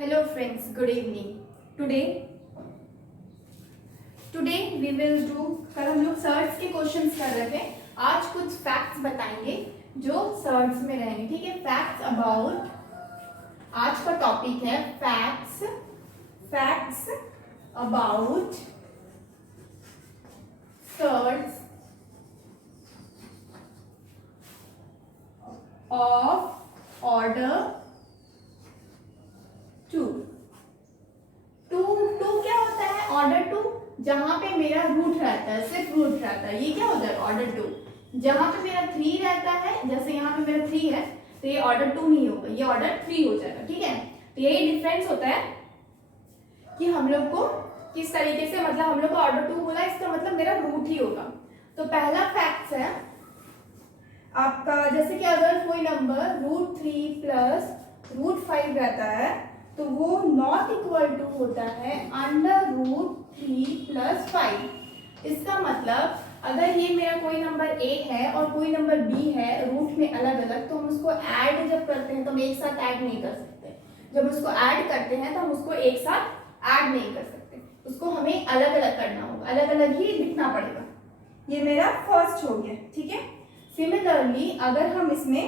Hello friends, good evening. Today we will do, कल हम लोग सर्ट्स के क्वेश्चंस कर रहे थे. आज कुछ फैक्ट्स बताएंगे जो सर्ट्स में रहेंगे. ठीक है, फैक्ट्स अबाउट, आज का टॉपिक है facts about surds of order two क्या होता है? ऑर्डर टू, जहां पे मेरा रूट रहता है, सिर्फ रूट रहता है, ये क्या होता है? Order two. जहां पे मेरा 3 रहता है, जैसे यहाँ पे मेरा 3 है, तो ये ऑर्डर 2 नहीं होगा, ये ऑर्डर 3 हो जाएगा. ठीक है, तो यही डिफरेंस होता है कि हम लोग को किस तरीके से, मतलब हम लोग को ऑर्डर 2 बोला, इसका मतलब मेरा रूट ही होगा. तो पहला फैक्ट है आपका, जैसे कि अगर कोई नंबर √3 प्लस √5 रहता है तो वो नॉट इक्वल टू होता है √3 प्लस 5. इसका मतलब अगर ये मेरा कोई नंबर A है और कोई नंबर B है रूट में अलग अलग, तो हम उसको ऐड जब करते हैं तो हम एक साथ ऐड नहीं कर सकते. जब उसको ऐड करते हैं तो हम उसको एक साथ ऐड नहीं कर सकते, उसको हमें अलग अलग करना होगा, अलग अलग ही लिखना पड़ेगा. ये मेरा फर्स्ट हो गया. ठीक है, सिमिलरली अगर हम इसमें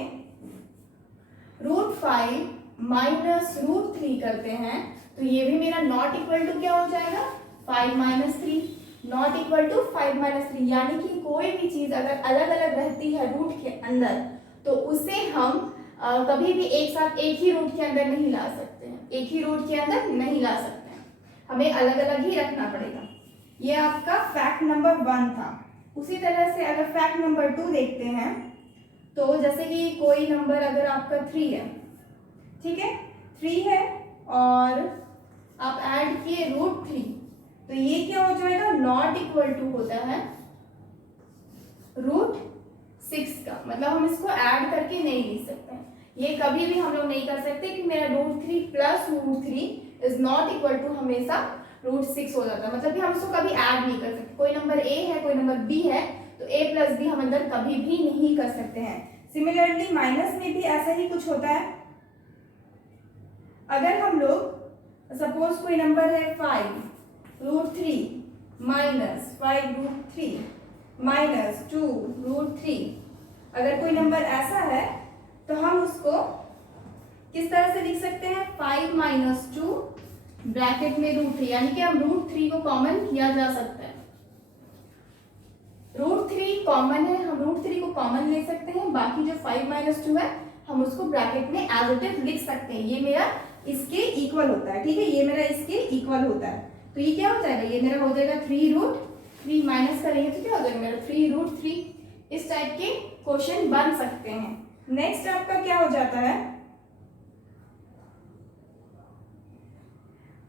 √5 माइनस √3 करते हैं तो ये भी मेरा नॉट इक्वल टू क्या हो जाएगा? 5 minus 3. Not equal to 5 minus 3, यानी कि कोई भी चीज अगर अलग अलग रहती है रूट के अंदर तो उसे हम कभी भी एक साथ एक ही रूट के अंदर नहीं ला सकते हैं, एक ही रूट के अंदर नहीं ला सकते हैं, हमें अलग अलग ही रखना पड़ेगा. ये आपका फैक्ट नंबर 1 था. उसी तरह से अगर फैक्ट नंबर 2 देखते हैं तो जैसे कि कोई नंबर अगर आपका 3 है, ठीक है, 3 है और आप ऐड किए √3, तो ये क्या हो जाएगा? नॉट इक्वल टू होता है √6 का. मतलब हम इसको ऐड करके नहीं लिख सकते हैं, ये कभी भी हम लोग नहीं कर सकते कि मेरा √3 plus √3 is not equal to हमेशा √6 हो जाता है. मतलब कि हम इसको कभी ऐड नहीं कर सकते. कोई नंबर A है, कोई नंबर B है, तो A प्लस B हम अंदर कभी भी नहीं कर सकते हैं. सिमिलरली माइनस में भी ऐसा ही कुछ होता है. अगर हम लोग सपोज कोई नंबर है 5√3 माइनस 5√3 माइनस 2√3, अगर कोई नंबर ऐसा है तो हम उसको किस तरह से लिख सकते हैं? 5 माइनस 2 ब्रैकेट में √3, यानी कि हम √3 को कॉमन किया जा सकता है. √3 कॉमन है, हम √3 को कॉमन ले सकते हैं. बाकी जो 5 माइनस 2 है हम उसको ब्रैकेट में एज इट इज लिख सकते हैं. ये मेरा इसके इक्वल होता है. ठीक है, ये मेरा इसके इक्वल होता है. तो ये क्या हो जाएगा? ये मेरा हो जाएगा 3√3, माइनस करेंगे तो क्या हो जाएगा मेरा 3√3. इस टाइप के क्वेश्चन बन सकते हैं. नेक्स्ट आपका क्या हो जाता है?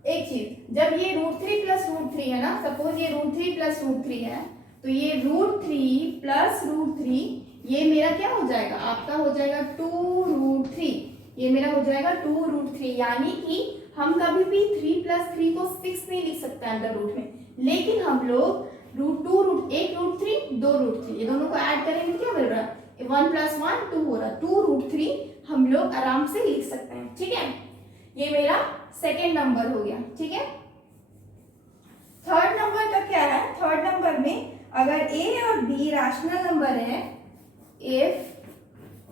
एक चीज, जब ये √3 प्लस √3 है ना, सपोज ये √3 प्लस √3 है, तो ये √3 प्लस √3 ये मेरा क्या हो जाएगा? आपका हो जाएगा 2√3. ये मेरा हो जाएगा 2√3, यानी कि हम कभी भी 3 प्लस 3 को 6 नहीं लिख सकते अंडर रूट में, लेकिन हम लोग एक √3 2√3 ये दोनों को ऐड करेंगे क्या मिल रहा है? 1 प्लस 1 2 हो रहा है. 2√3 हम लोग आराम से लिख सकते हैं. ठीक है, ये मेरा सेकेंड नंबर हो गया. ठीक है, थर्ड नंबर का क्या है? थर्ड नंबर में अगर A और B रैशनल नंबर है, if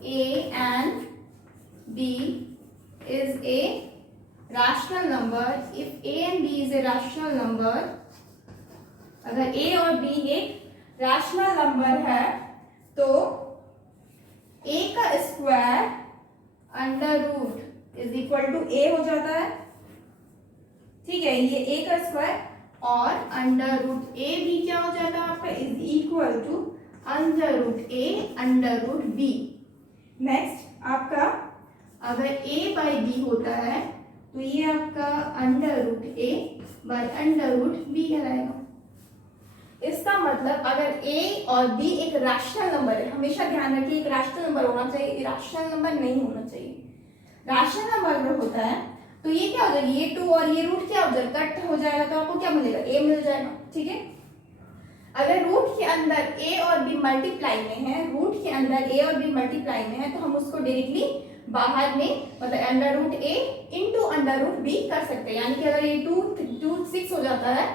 A and B is a rational number, if A and B is a rational number, अगर A और B एक rational number है तो A का square under root is equal to A हो जाता है. ठीक है, ये A का स्क्वायर और अंडर रूट A B क्या हो जाता है आपका? Is equal to under root A under root B. Next आपका अगर A बाई B होता है तो ये आपका under root A by under root B कहलाएगा. इसका मतलब अगर A और B एक रैशनल नंबर है, हमेशा ध्यान रखिए एक रैशनल नंबर होना चाहिए, इरैशनल नंबर नहीं होना चाहिए. रैशनल नंबर अगर होता है तो ये क्या हो जाएगा? ये 2 और ये रूट क्या हो जाएगा? कट हो जाएगा, तो आपको क्या मिलेगा? A मिल जाएगा. ठीक है, अगर रूट के अंदर a और b मल्टीप्लाई में है, रूट के अंदर a और b मल्टीप्लाई में है, तो हम उसको डायरेक्टली बाहर में मतलब under root a into under root b कर सकते हैं। यानी कि अगर ये 2 6 हो जाता है,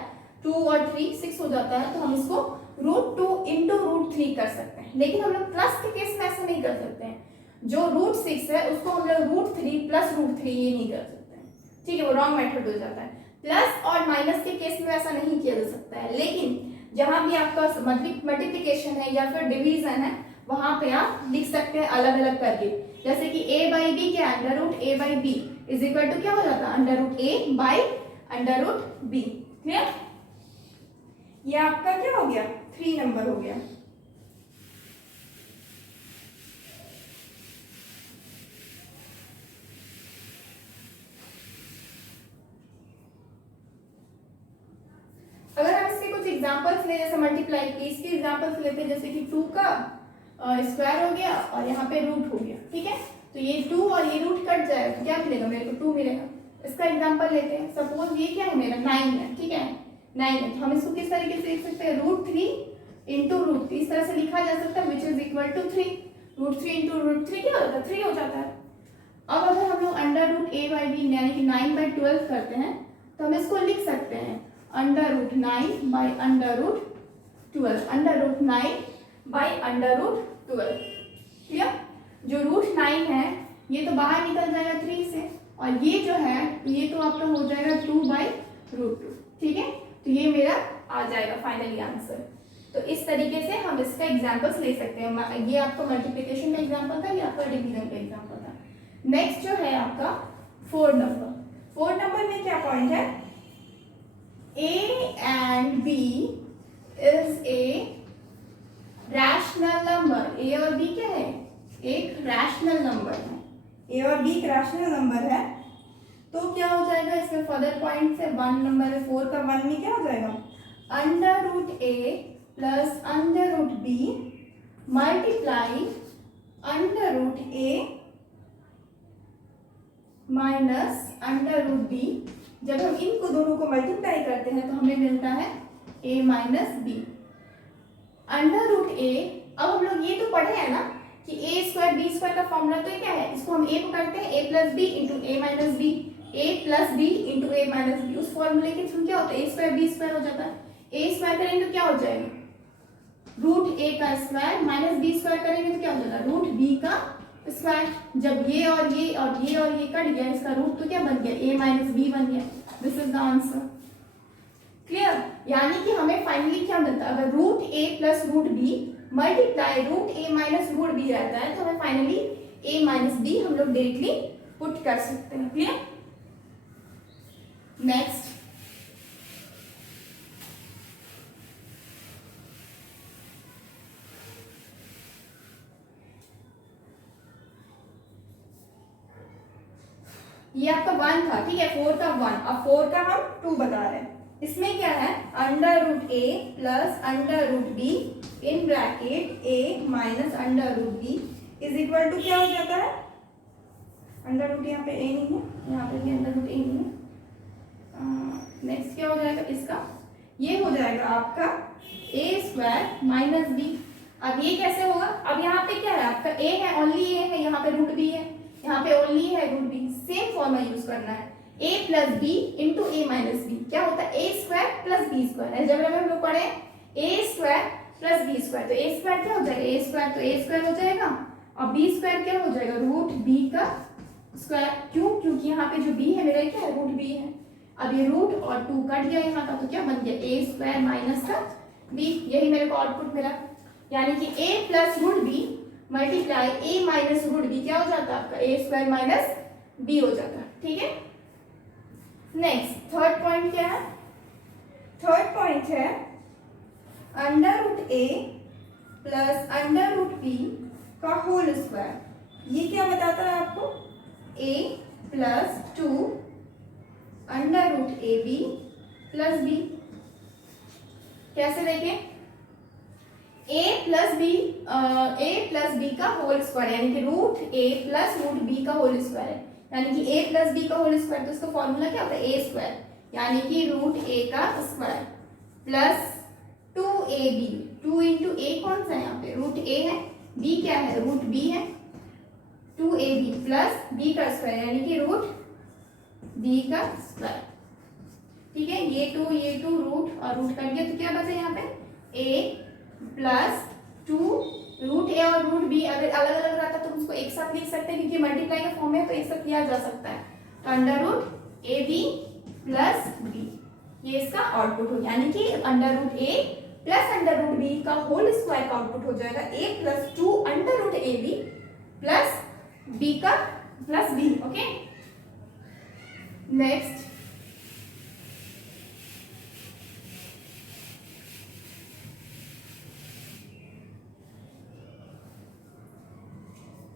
2 और 3 6 हो जाता है, तो हम इसको रूट 2 इंटू रूट 3 कर सकते हैं। लेकिन हम लोग प्लस के केस में ऐसा नहीं कर सकते हैं। जो रूट 6 है उसको हम लोग रूट 3 प्लस रूट 3 ये नहीं कर सकते हैं, ठीक है, वो रॉन्ग मेथड हो जाता है। प्लस और माइनस के केस में ऐसा नहीं किया जा सकता है। लेकिन जहां भी आपका मल्टीप्लिकेशन है या फिर डिवीजन है, वहां पे आप लिख सकते हैं अलग अलग करके। जैसे कि a बाई बी क्या, under root a by B is equal to क्या हो जाता है, under root a by under root b। Clear? ये आपका क्या हो गया, 3 नंबर हो गया। अगर हम इसके कुछ एग्जांपल्स ले, जैसे मल्टीप्लाई की, इसके एग्जांपल्स लेते हैं, जैसे कि 2 का स्क्वायर हो गया और यहाँ पे रूट हो गया, ठीक है। तो ये 2 और ये रूट कट जाएगा तो क्या मिलेगा, मेरे को 2 मिलेगा। इसका एग्जांपल लेते हैं, सपोज ये क्या है मेरा 9 है, ठीक है, 9 है, तो हम इसको किस तरीके से लिख सकते हैं, रूट 3 इंटू रूट 3, इस तरह से लिखा जा सकता है, which is equal to 3। Root 3 into root 3 क्या हो जाता है, 3 हो जाता है। अब अगर हम लोग under root a by B यानी कि 9/12 करते हैं, तो हम इसको लिख सकते हैं under root 9 by under root 12, under root 9 by under root 12। Clear? जो रूट 9 है ये तो बाहर निकल जाएगा 3 से, और ये जो है ये तो आपका हो जाएगा 2 बाई रूट 2, ठीक है। तो ये मेरा आ जाएगा फाइनली आंसर। तो इस तरीके से हम इसका एग्जांपल्स ले सकते हैं। ये आपका मल्टीप्लिकेशन का एग्जांपल था, ये आपका डिवीजन का एग्जांपल था। नेक्स्ट जो है आपका 4 नंबर। 4 नंबर में क्या पॉइंट है, a and b is a rational number। a और b क्या है, एक रैशनल नंबर है, a और b एक रैशनल नंबर है। तो क्या हो जाएगा इसमें फर्दर पॉइंट से 1 नंबर है, 4 का 1 में क्या हो जाएगा, under root a plus under root b multiply under root a minus under root b। जब हम इनको दोनों को मल्टीप्लाई करते हैं तो हमें मिलता है a minus B under root a। अब हम लोग ये तो पढ़े हैं ना कि a स्क्वायर बी स्क्वायर का फॉर्मूला तो क्या है, इसको हम a को करते हैं a plus B into A minus B, a plus B into A minus B. उस फॉर्मूले के थ्रू क्या होता है, a स्क्वायर बी स्क्वायर हो जाता है। a स्क्वायर करेंगे तो क्या हो जाएगा, रूट a का स्क्वायर माइनस बी स्क्वायर करेंगे तो क्या हो जाएगा, रूट b का स्क्वायर। जब ये और ये और ये और ये कट गया, इसका रूट तो क्या बन गया, a माइनस बी बन गया। This is the answer. Clear? यानी कि हमें फाइनली क्या मिलता है, अगर root a plus root b multiply root a minus root b रहता है, तो हमें फाइनली a माइनस b हम लोग डायरेक्टली पुट कर सकते हैं। क्लियर? नेक्स्ट ये आपका 1 था, ठीक है, 4 का 1, अब 4 का हम 2 बता रहे हैं। इसमें क्या है, under root a plus under root b in bracket a minus under root b is equal to क्या हो जाता है, अंडर रूट यहाँ पे a नहीं है, यहाँ पे भी अंडर रूट a नहीं है। नेक्स्ट क्या हो जाएगा इसका, ये हो जाएगा आपका a स्क्वायर माइनस b। अब ये कैसे होगा, अब यहाँ पे क्या है आपका a है, ओनली a है, यहाँ पे रूट b है, यहाँ पे ओनली है root b। Same formula use करना है, a plus B into A minus b क्या होता है, a square plus b square. Algebra में हम लोग पढ़े a square plus b square, तो ए स्क्वायर क्या हो जाएगा, ए स्क्वायर तो ए स्क्वायर हो जाएगा, और बी स्क्वायर क्या हो जाएगा, रूट बी का स्क्वायर। क्यों, क्योंकि यहाँ पे जो b है मेरा क्या है, रूट b है। अब ये रूट और 2 कट गया यहाँ का, तो क्या बन गया, ए स्क्वायर माइनस का b। यही मेरे को आउटपुट मिला। यानी कि a plus root B multiply a minus root B क्या हो जाता है आपका, a स्क्वायर माइनस b हो जाता है। ठीक है, नेक्स्ट थर्ड पॉइंट क्या है, थर्ड पॉइंट है under root a plus under root b का होल स्क्वायर। ये क्या बताता है आपको, a plus 2 under root A B plus B. कैसे देखें, a प्लस बी का होल स्क्वायर, यानी कि root a plus root b का होल स्क्वायर है, यानी कि a प्लस बी का होल स्क्वायर, तो इसका फॉर्मूला क्या होता है, a स्क्वायर, यानी कि रूट a का स्क्वायर प्लस 2ab, 2 इंटू ए कौन सा है यहाँ पे, रूट ए है, बी क्या है, रूट बी है, 2ab प्लस बी का स्क्वायर यानी कि रूट बी का स्क्वायर। ठीक है, ये टू रूट और रूट कट गया तो क्या बचा यहाँ पे a प्लस 2 रूट ए और रूट बी। अगर अलग अलग रहता तो उसको एक साथ लिख सकते हैं क्योंकि मल्टीप्लाई का फॉर्म है तो एक साथ किया जा सकता है। तो under root A B plus B, ये इसका आउटपुट हो, यानी कि under root A plus under root B का होल स्क्वायर का आउटपुट हो जाएगा a plus 2 under root A B plus B का प्लस बी। ओके, नेक्स्ट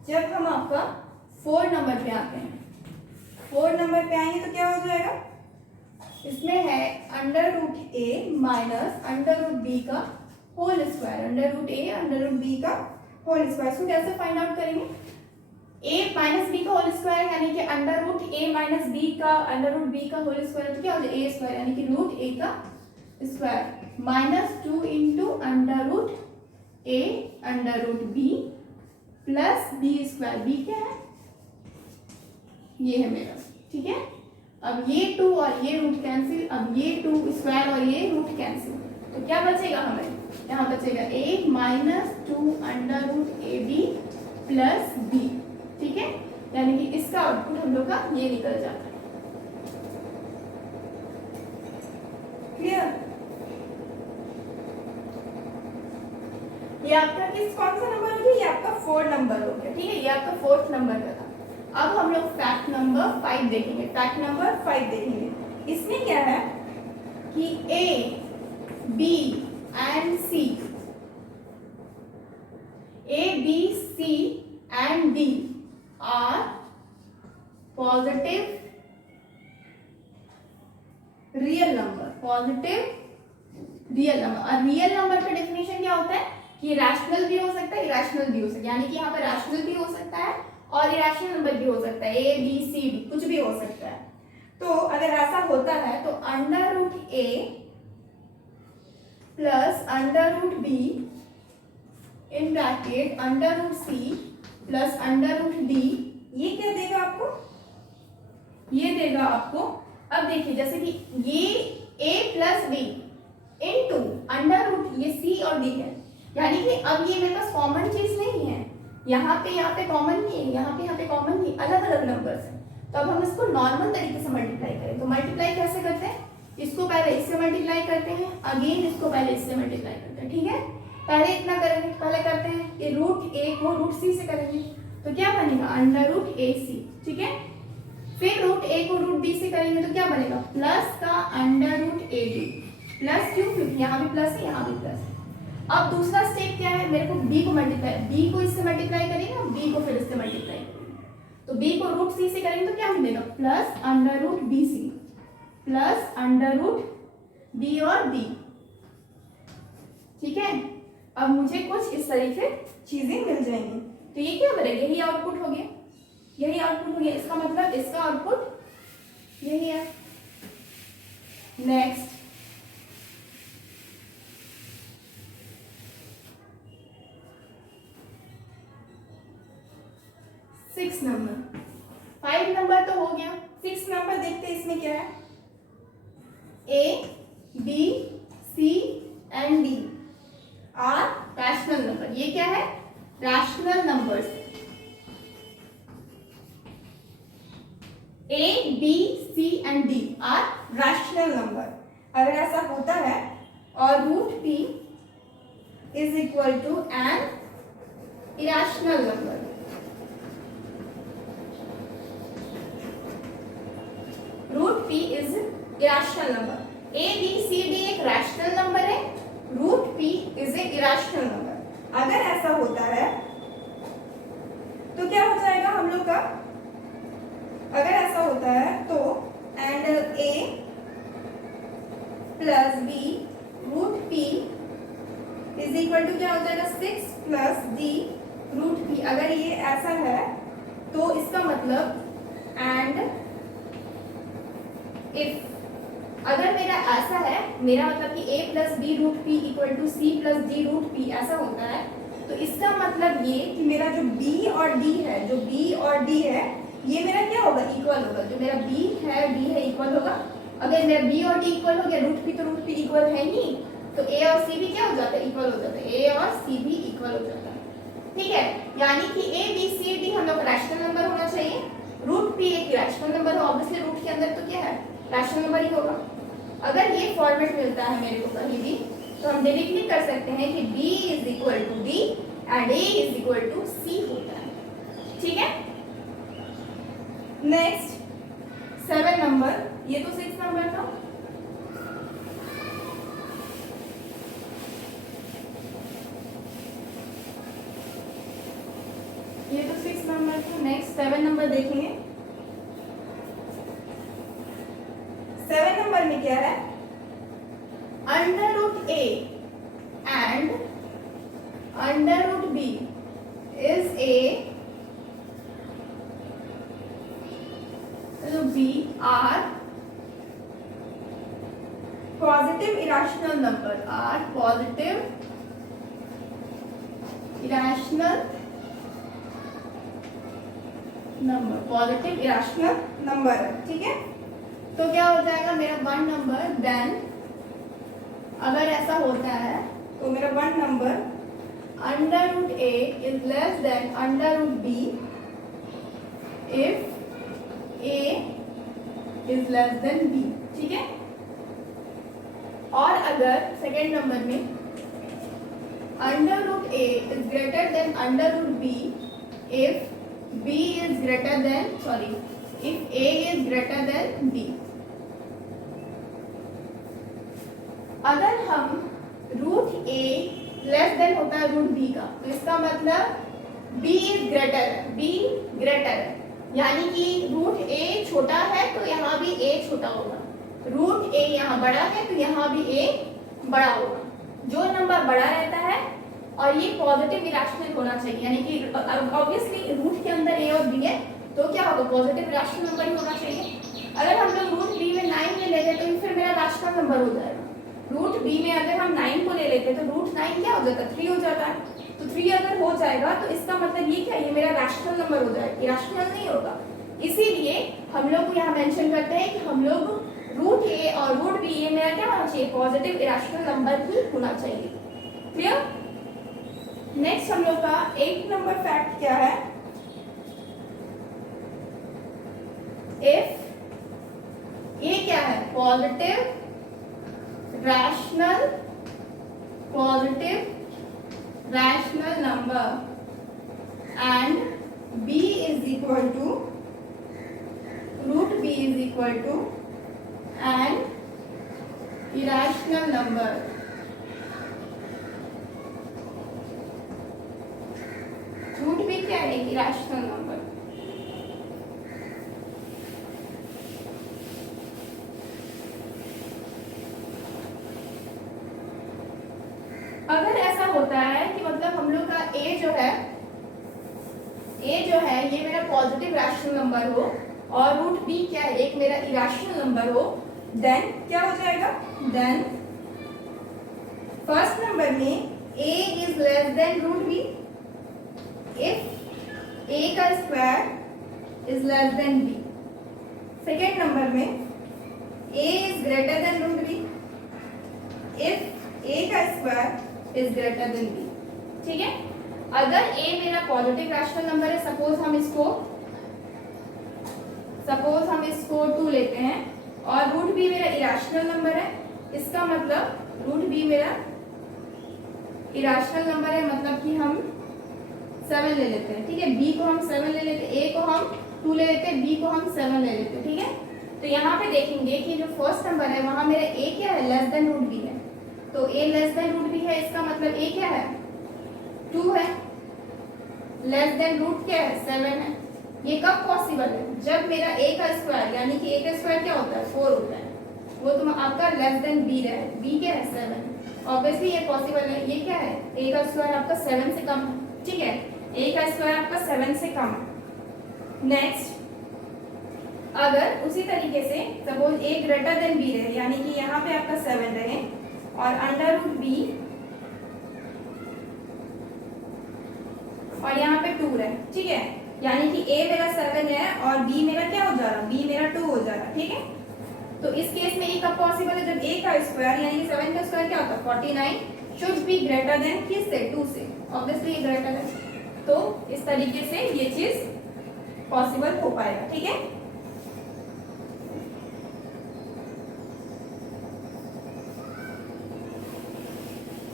जब हम आपका 4 नंबर पे आते हैं, 4 नंबर पे आएंगे तो क्या हो जाएगा, इसमें है अंडर रूट ए माइनस अंडर रूट बी का whole square, under root a under root B का होल स्क्वायर। इसको कैसे फाइंड आउट करेंगे, ए माइनस बी का होल स्क्वायर यानी कि अंडर रूट ए माइनस बी का अंडर रूट बी का होल स्क्वायर तो क्या हो जाएगा ए स्क्वायर यानी कि रूट ए का square minus 2 into under root a under root b plus b square, b क्या है, ये है मेरा। ठीक है, अब ये 2 और ये रूट कैंसिल, अब ये 2 स्क्वायर और ये रूट कैंसिल, तो क्या बचेगा हमें, यहाँ बचेगा a minus 2 under root A B plus B. ठीक है, यानी कि इसका आउटपुट हम लोग का ये निकल जाता है। क्लियर, ये आपका कौन सा नंबर हो गया, ये आपका 4 नंबर हो गया। ठीक है, ये आपका 4th नंबर का था। अब हम लोग फैक्ट नंबर 5 देखेंगे, फैक्ट नंबर 5 देखेंगे। इसमें क्या है कि A B and C, A B C and D are positive real number, positive real number. और रियल नंबर का डेफिनेशन क्या होता है कि रैशनल भी हो सकता है, इरेशनल भी हो सकता है, यानी कि यहाँ पर रैशनल भी हो सकता है और इरेशनल नंबर भी हो सकता है, ए बी सी डी कुछ भी हो सकता है। तो अगर ऐसा होता है तो under root A plus under root B in bracket under root C plus under root D, ये क्या देगा आपको, ये देगा आपको, अब देखिए जैसे कि ये a plus B into under root ये c और d है, यानी कि अब ये मेरे पास कॉमन चीज नहीं है, यहाँ पे कॉमन नहीं है, यहाँ पे कॉमन नहीं, अलग अलग नंबर्स हैं। तो अब हम इसको नॉर्मल तरीके से मल्टीप्लाई करें, तो मल्टीप्लाई कैसे करते हैं, इसको पहले इससे मल्टीप्लाई करते हैं, अगेन इसको पहले इससे मल्टीप्लाई करते हैं। ठीक है, पहले इतना करेंगे, पहले करते हैं कि रूट ए को रूट सी से करेंगे तो क्या बनेगा अंडर रूट ए सी। ठीक है, फिर रूट ए को रूट बी से करेंगे तो क्या बनेगा प्लस का under root A B, plus क्यों, क्योंकि यहाँ भी प्लस है यहाँ भी प्लस है। अब दूसरा स्टेप क्या है, मेरे को b को मल्टीप्लाई, b को इससे मल्टीप्लाई करेंगे और b को फिर इससे मल्टीप्लाई करेंगे, तो b को रूट c से करेंगे तो क्या मिलेगा plus under root B C plus under root b और d। ठीक है, अब मुझे कुछ इस तरीके चीजें मिल जाएंगी, तो ये क्या बनेगा, यही आउटपुट हो गया, यही आउटपुट हो गया, इसका मतलब इसका आउटपुट यही है। नेक्स्ट सिक्स नंबर, 5 नंबर तो हो गया, 6 नंबर देखते हैं इसमें क्या है, A B C and D are rational number, ये क्या है rational numbers, A B C and D are rational number. अगर ऐसा होता है और root P is equal to an irrational number, root P is irrational number, A B C D एक rational number है, root P is a irrational number. अगर ऐसा होता है तो क्या हो जाएगा हम लोग का, अगर ऐसा होता है तो and A plus B root P is equal to क्या हो जाएगा 6 प्लस डी रूट पी। अगर ये ऐसा है तो इसका मतलब एंड इफ अगर मेरा ऐसा है, मेरा मतलब कि a plus B root P equal to C plus D root P ऐसा होता है, तो इसका मतलब ये कि मेरा जो b और d है, जो b और d है, ये मेरा क्या होगा, इक्वल होगा। जो मेरा b है इक्वल होगा। अगर मेरा b और d इक्वल हो गया, रूट p तो रूट p इक्वल है ही, तो a और c भी क्या हो जाता है, इक्वल हो जाता है। a और c भी इक्वल हो जाता है, ठीक है। यानी कि a b c d हम लोग का रैशनल नंबर होना चाहिए। रूट p एक रैशनल नंबर हो, ऑब्वियसली रूट के अंदर तो क्या है, रैशनल नंबर ही होगा। अगर ये फॉर्मेट मिलता है मेरे को कहीं भी, तो हम डायरेक्टली कर सकते हैं कि b is equal to d and a is equal to c होता है, ठीक है। नेक्स्ट 7 नंबर, ये तो 6 नंबर था। ये तो 6 नंबर था। नेक्स्ट 7 नंबर देखेंगे। 7 नंबर में क्या है, under root A and under root B is A B are positive irrational number, are positive irrational number, positive irrational number है, ठीक है। तो क्या हो जाएगा मेरा 1 नंबर, देन अगर ऐसा होता है तो मेरा 1 number under root A is less than under root B if A is less than B, ठीक है। और अगर सेकेंड नंबर में under root A is greater than under root B if b is greater than, sorry, if a is greater than b। अगर हम root a less then होता है root b का, तो इसका मतलब b is greater है, b greater है, यानी कि रूट a छोटा है तो यहाँ भी a छोटा होगा, रूट a यहाँ बड़ा है तो यहाँ भी a बड़ा होगा। जो नंबर बड़ा रहता है और ये पॉजिटिव इरेशनल होना चाहिए, यानी कि ऑब्वियसली रूट के अंदर a और b है तो क्या होगा, पॉजिटिव इरेशनल नंबर ही होना चाहिए। अगर हम लोग रूट b में 9 ले लेते तो फिर मेरा रैशनल नंबर हो जाएगा। रूट b में अगर हम 9 को ले लेते तो रूट 9 क्या हो जाता है, 3 हो जाता है। तो 3 अगर हो जाएगा तो इसका मतलब ये क्या, ये मेरा रैशनल नंबर हो जाएगा, इरेशनल नहीं होगा। इसीलिए हम लोग यहाँ मेंशन करते हैं कि हम लोग रूट a और रूट b ये मेरा क्या होना चाहिए, पॉजिटिव इरेशनल नंबर ही होना चाहिए। क्लियर। नेक्स्ट हम लोग का 8 नंबर फैक्ट क्या है, इफ ये क्या है, positive rational number and b is equal to root b is equal to an irrational number, root भी क्या है, एक इरेशनल नंबर। अगर ऐसा होता है कि मतलब हम लोग का a जो है ये मेरा पॉजिटिव रैशनल नंबर हो और रूट b क्या है, एक मेरा इरेशनल नंबर हो, देन क्या हो जाएगा, देन फर्स्ट नंबर में a is less than root b if a का square is less than b। Second number में a is greater than root b if a का square is greater than b, ठीक है। अगर a मेरा positive rational number है, suppose हम इसको 2 लेते हैं और रूट b मेरा इरेशनल नंबर है, इसका मतलब रूट b मेरा इरेशनल नंबर है, मतलब कि हम 7 ले लेते हैं, ठीक है। b को हम 7 ले लेते हैं, a को हम 2 ले लेते हैं, b को हम 7 ले लेते हैं, ठीक है। तो यहाँ पे देखेंगे कि जो फर्स्ट नंबर है वहां मेरा a क्या है, लेस देन रूट b है, तो a less than root b है, इसका मतलब a क्या है, 2 है, लेस देन रूट क्या है, 7 है। ये कब पॉसिबल है, जब मेरा a का स्क्वायर, यानी कि a का स्क्वायर क्या होता है, 4 होता है, वो तुम आपका लेस देन b रहे, b क्या है, 7। ऑब्वियसली ये पॉसिबल है, ये क्या है, a का स्क्वायर आपका 7 से कम है, ठीक है, a का स्क्वायर आपका 7 से कम है। नेक्स्ट अगर उसी तरीके से suppose a greater than b रहे, यानी कि यहाँ पे आपका 7 रहे और अंडर रूट b और यहाँ पे 2 रहे, ठीक है, यानी कि a मेरा 7 है और b मेरा क्या हो जा रहा, b मेरा 2 हो जा रहा, ठीक है। तो इस केस में a कब पॉसिबल है, जब a का स्क्वायर यानी कि 7 का स्क्वायर क्या होता है 49 शुड बी ग्रेटर देन किससे 2 से, ऑब्वियसली ये ग्रेटर है, तो इस तरीके से ये चीज पॉसिबल हो पाएगा, ठीक है।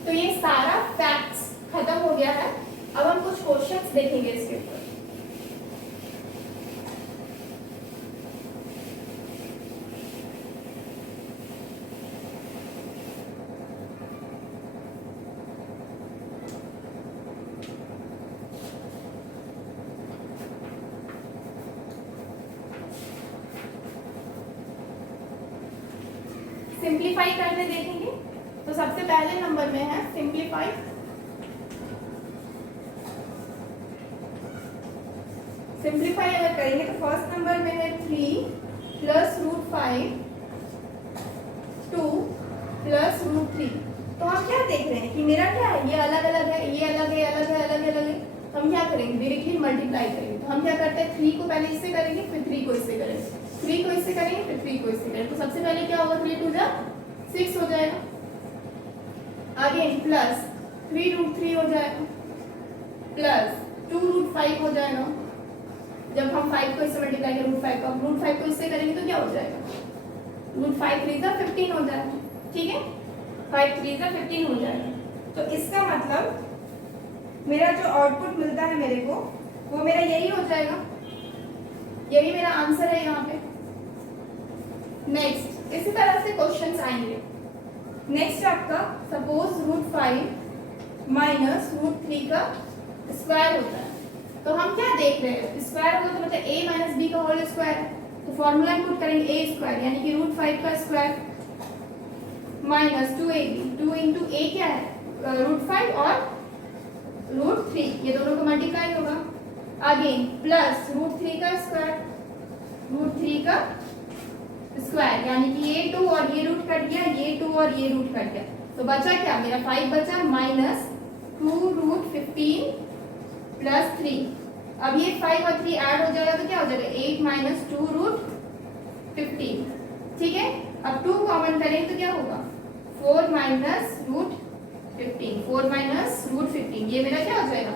तो ये सारा फैक्ट्स खत्म हो गया है। अब हम कुछ क्वेश्चंस देखेंगे इसके ऊपर। सिंप्लीफाई करने देखेंगे। तो सबसे पहले नंबर में है सिंप्लीफाई। सिंप्लीफाई अगर करेंगे तो फर्स्ट नंबर में है 3 प्लस रूट 5 2 प्लस रूट 3। तो हम क्या देख रहे हैं कि मेरा क्या है, ये अलग अलग है, ये अलग है, अलग है, अलग है, अलग है। तो हम क्या करेंगे, डायरेक्टली मल्टीप्लाई करेंगे। तो हम क्या करते हैं 3 को पहले इससे करेंगे, फिर 3 को इससे करेंगे, 3 को इससे करेंगे, फिर 3 को इससे करेंगे। तो सबसे पहले क्या होगा, 3 2 जा 6 हो जाएगा। अगेन प्लस 3 रूट 3 हो जाएगा, प्लस 2 रूट 5 हो जाएगा। जब हम 5 को इससे मल्टीप्लाई करें रूट 5 को, अब रूट 5 को इससे करेंगे तो क्या हो जाएगा, रूट 5 3 जा 15 हो जाएगा, ठीक है, 5 3 जा 15 हो जाएगा। तो इसका मतलब मेरा जो आउटपुट मिलता है मेरे को, वो मेरा यही हो जाएगा, यही मेरा आंसर है यहाँ पे। नेक्स्ट इसी तरह से क्वेश्चंस आएंगे। नेक्स्ट आपका सपोज रूट 5 माइनस रूट 3 का स्क्वायर होता है। तो हम क्या देख रहे हैं, स्क्वायर होगा तो मतलब a माइनस बी का होल स्क्वायर है। तो फॉर्मूला इनपुट करेंगे a स्क्वायर यानी कि रूट 5 का square minus 2ab, 2 into a क्या है रूट 5 और रूट 3, ये दोनों को मल्टीप्लाई होगा। अगेन प्लस रूट 3 का स्क्वायर, रूट 3 का स्क्वायर यानी कि ये 2 और ये रूट कट गया, ये 2 और ये रूट कट गया, तो बचा क्या मेरा 5 बचा, माइनस 2 रूट 15 प्लस 3। अब ये 5 और 3 ऐड हो जाएगा तो क्या हो जाएगा 8 माइनस 2 रूट 15, ठीक है। अब 2 कॉमन करेंगे तो क्या होगा 4 माइनस रूट 15, 4 माइनस रूट 15, ये मेरा क्या हो जाएगा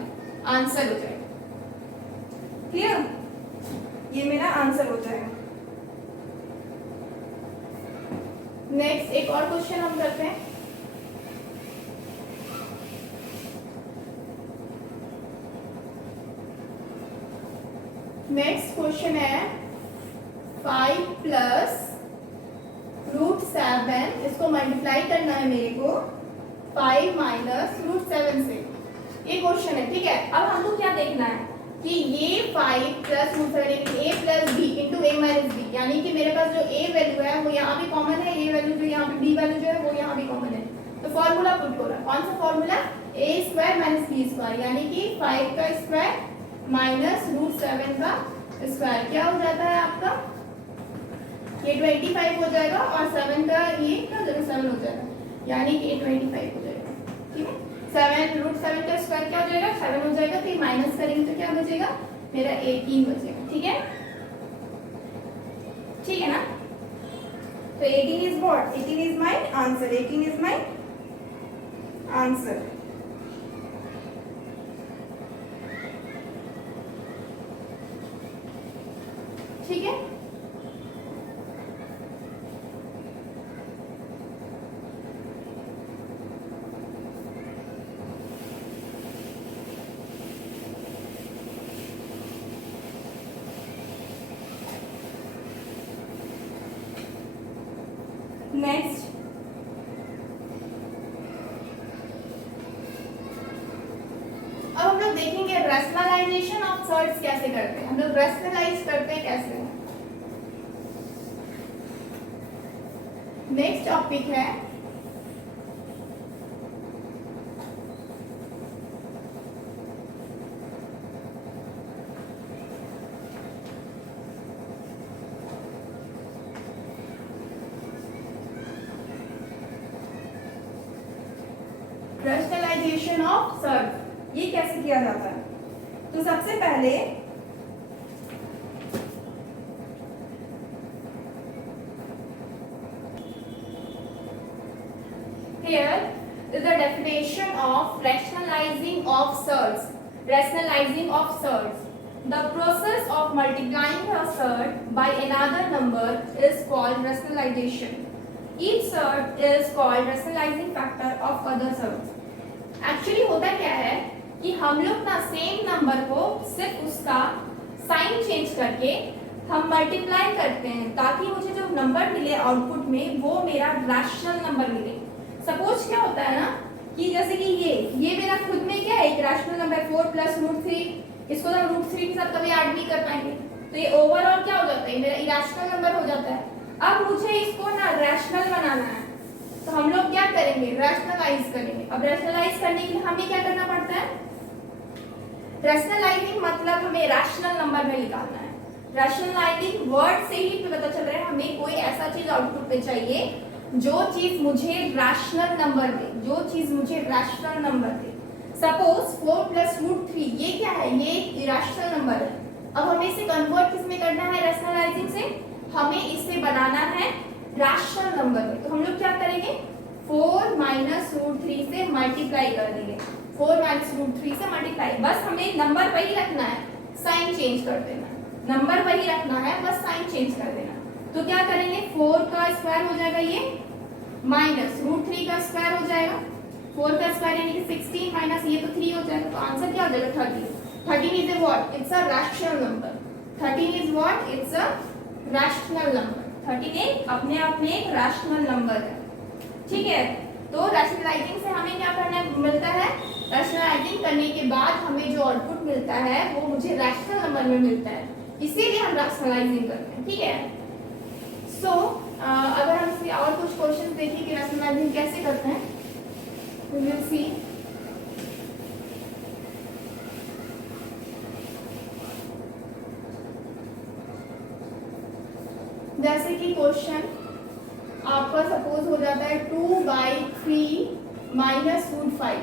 आंसर हो जाएगा, क्लियर, ये मेरा आंसर हो जाएगा। नेक्स्ट एक और क्वेश्चन हम करते हैं। नेक्स्ट क्वेश्चन है 5 प्लस रूट 7, इसको मल्टीप्लाई करना है मेरे को 5 माइनस रूट 7 से, ये क्वेश्चन है, ठीक है। अब हमको क्या देखना है कि ये 5 plus root 7 a plus B into A minus B, यानी कि मेरे पास जो a वैल्यू है वो यहाँ भी कॉमन है, a वैल्यू जो यहाँ पे b वैल्यू जो है वो यहाँ भी कॉमन है। तो फॉर्मूला पुट हो रहा है, कौन सा formula, a square minus b square, यानी कि 5 का स्क्वायर माइनस रूट 7 का स्क्वायर क्या हो जाता है आपका, ये 25 हो जाएगा और 7 का ये क्या हो जाएगा 7 हो जाएगा, यानी कि ये 25 हो जाएगा, ठीक है। 7 रूट 7 का स्क्वायर क्या हो जाएगा 7 हो जाएगा, तो ये माइनस करेंगे तो क्या बचेगा मेरा 18 बचेगा, ठीक है, ठीक है ना। तो 18 is what, 18 is my answer, 18 is my answer. ठीक है, नेक्स्ट अब हम लोग देखेंगे रैशनलाइजेशन ऑफ सर्ट्स कैसे करते हैं, हम लोग रैशनलाइज करते हैं कैसे। नेक्स्ट टॉपिक है ऑफ सर्व, ये कैसे किया जाता है? तो सबसे पहले here is the definition of rationalizing of surds. Rationalizing of surds. The process of multiplying a surd by another number is called rationalization. Each surd is called rationalizing factor of other surds. Actually होता क्या है कि हम लोग ना same number को सिर्फ उसका साइन चेंज करके हम मल्टीप्लाई करते हैं ताकि मुझे जो नंबर मिले आउटपुट में वो मेरा रैशनल नंबर मिले। सपोज क्या होता है ना कि जैसे कि ये मेरा खुद में क्या है, एक रैशनल नंबर 4 प्लस रूट 3, इसको तो रूट 3 के साथ कभी ऐड नहीं कर पाएंगे, तो ये ओवरऑल क्या हो जाता है, मेरा इरेशनल नंबर हो जाता है। अब मुझे इसको ना रैशनल बनाना है, तो हम लोग क्या करेंगे, रैशनलाइज करेंगे। अब रैशनलाइज करने के लिए हमें क्या करना पड़ता है, रैशनलाइजिंग मतलब हमें रैशनल नंबर में निकालना है। रैशनलाइजिंग वर्ड से ही पता चल रहा है हमें कोई ऐसा चीज आउटपुट में चाहिए जो चीज मुझे रैशनल नंबर दे, जो चीज मुझे रैशनल नंबर दे। सपोज 4 प्लस रूट 3 ये क्या है, ये इरेशनल नंबर है। अब हमें इसे कन्वर्ट किस में करना है, रैशनलाइजिंग से हमें इसे बनाना है रैशनल नंबर में। तो हम लोग क्या करेंगे, 4 माइनस रूट 3 से मल्टीप्लाई कर देंगे, 4 माइनस रूट 3 से मल्टीप्लाई। बस हमें नंबर वही रखना है, साइन चेंज कर देना, नंबर वही रखना है, बस साइन चेंज कर देना। तो क्या करेंगे, 4 का स्क्वायर हो जाएगा ये, माइनस रूट 3 का स्क्वायर हो जाएगा, 4 का स्क्वायर यानी कि 16 माइनस ये तो 3 हो जाएगा। तो आंसर क्या हो जाएगा, 13। 13 is a what, it's a rational number. 13 is what, it's a rational number. 13 अपने आप में एक रैशनल नंबर है, ठीक है। तो रैशनलाइजिंग से हमें क्या करना मिलता है, रैशनलाइजिंग करने के बाद हमें जो आउटपुट मिलता है वो मुझे रैशनल नंबर में मिलता है, इसीलिए हम रैशनलाइजिंग करते हैं, ठीक है। सो अगर हम इसके और कुछ क्वेश्चन देखें कि रैशनलाइजिंग कैसे करते हैं, we will see. जैसे कि क्वेश्चन आपका सपोज हो जाता है 2/3 माइनस रूट 5।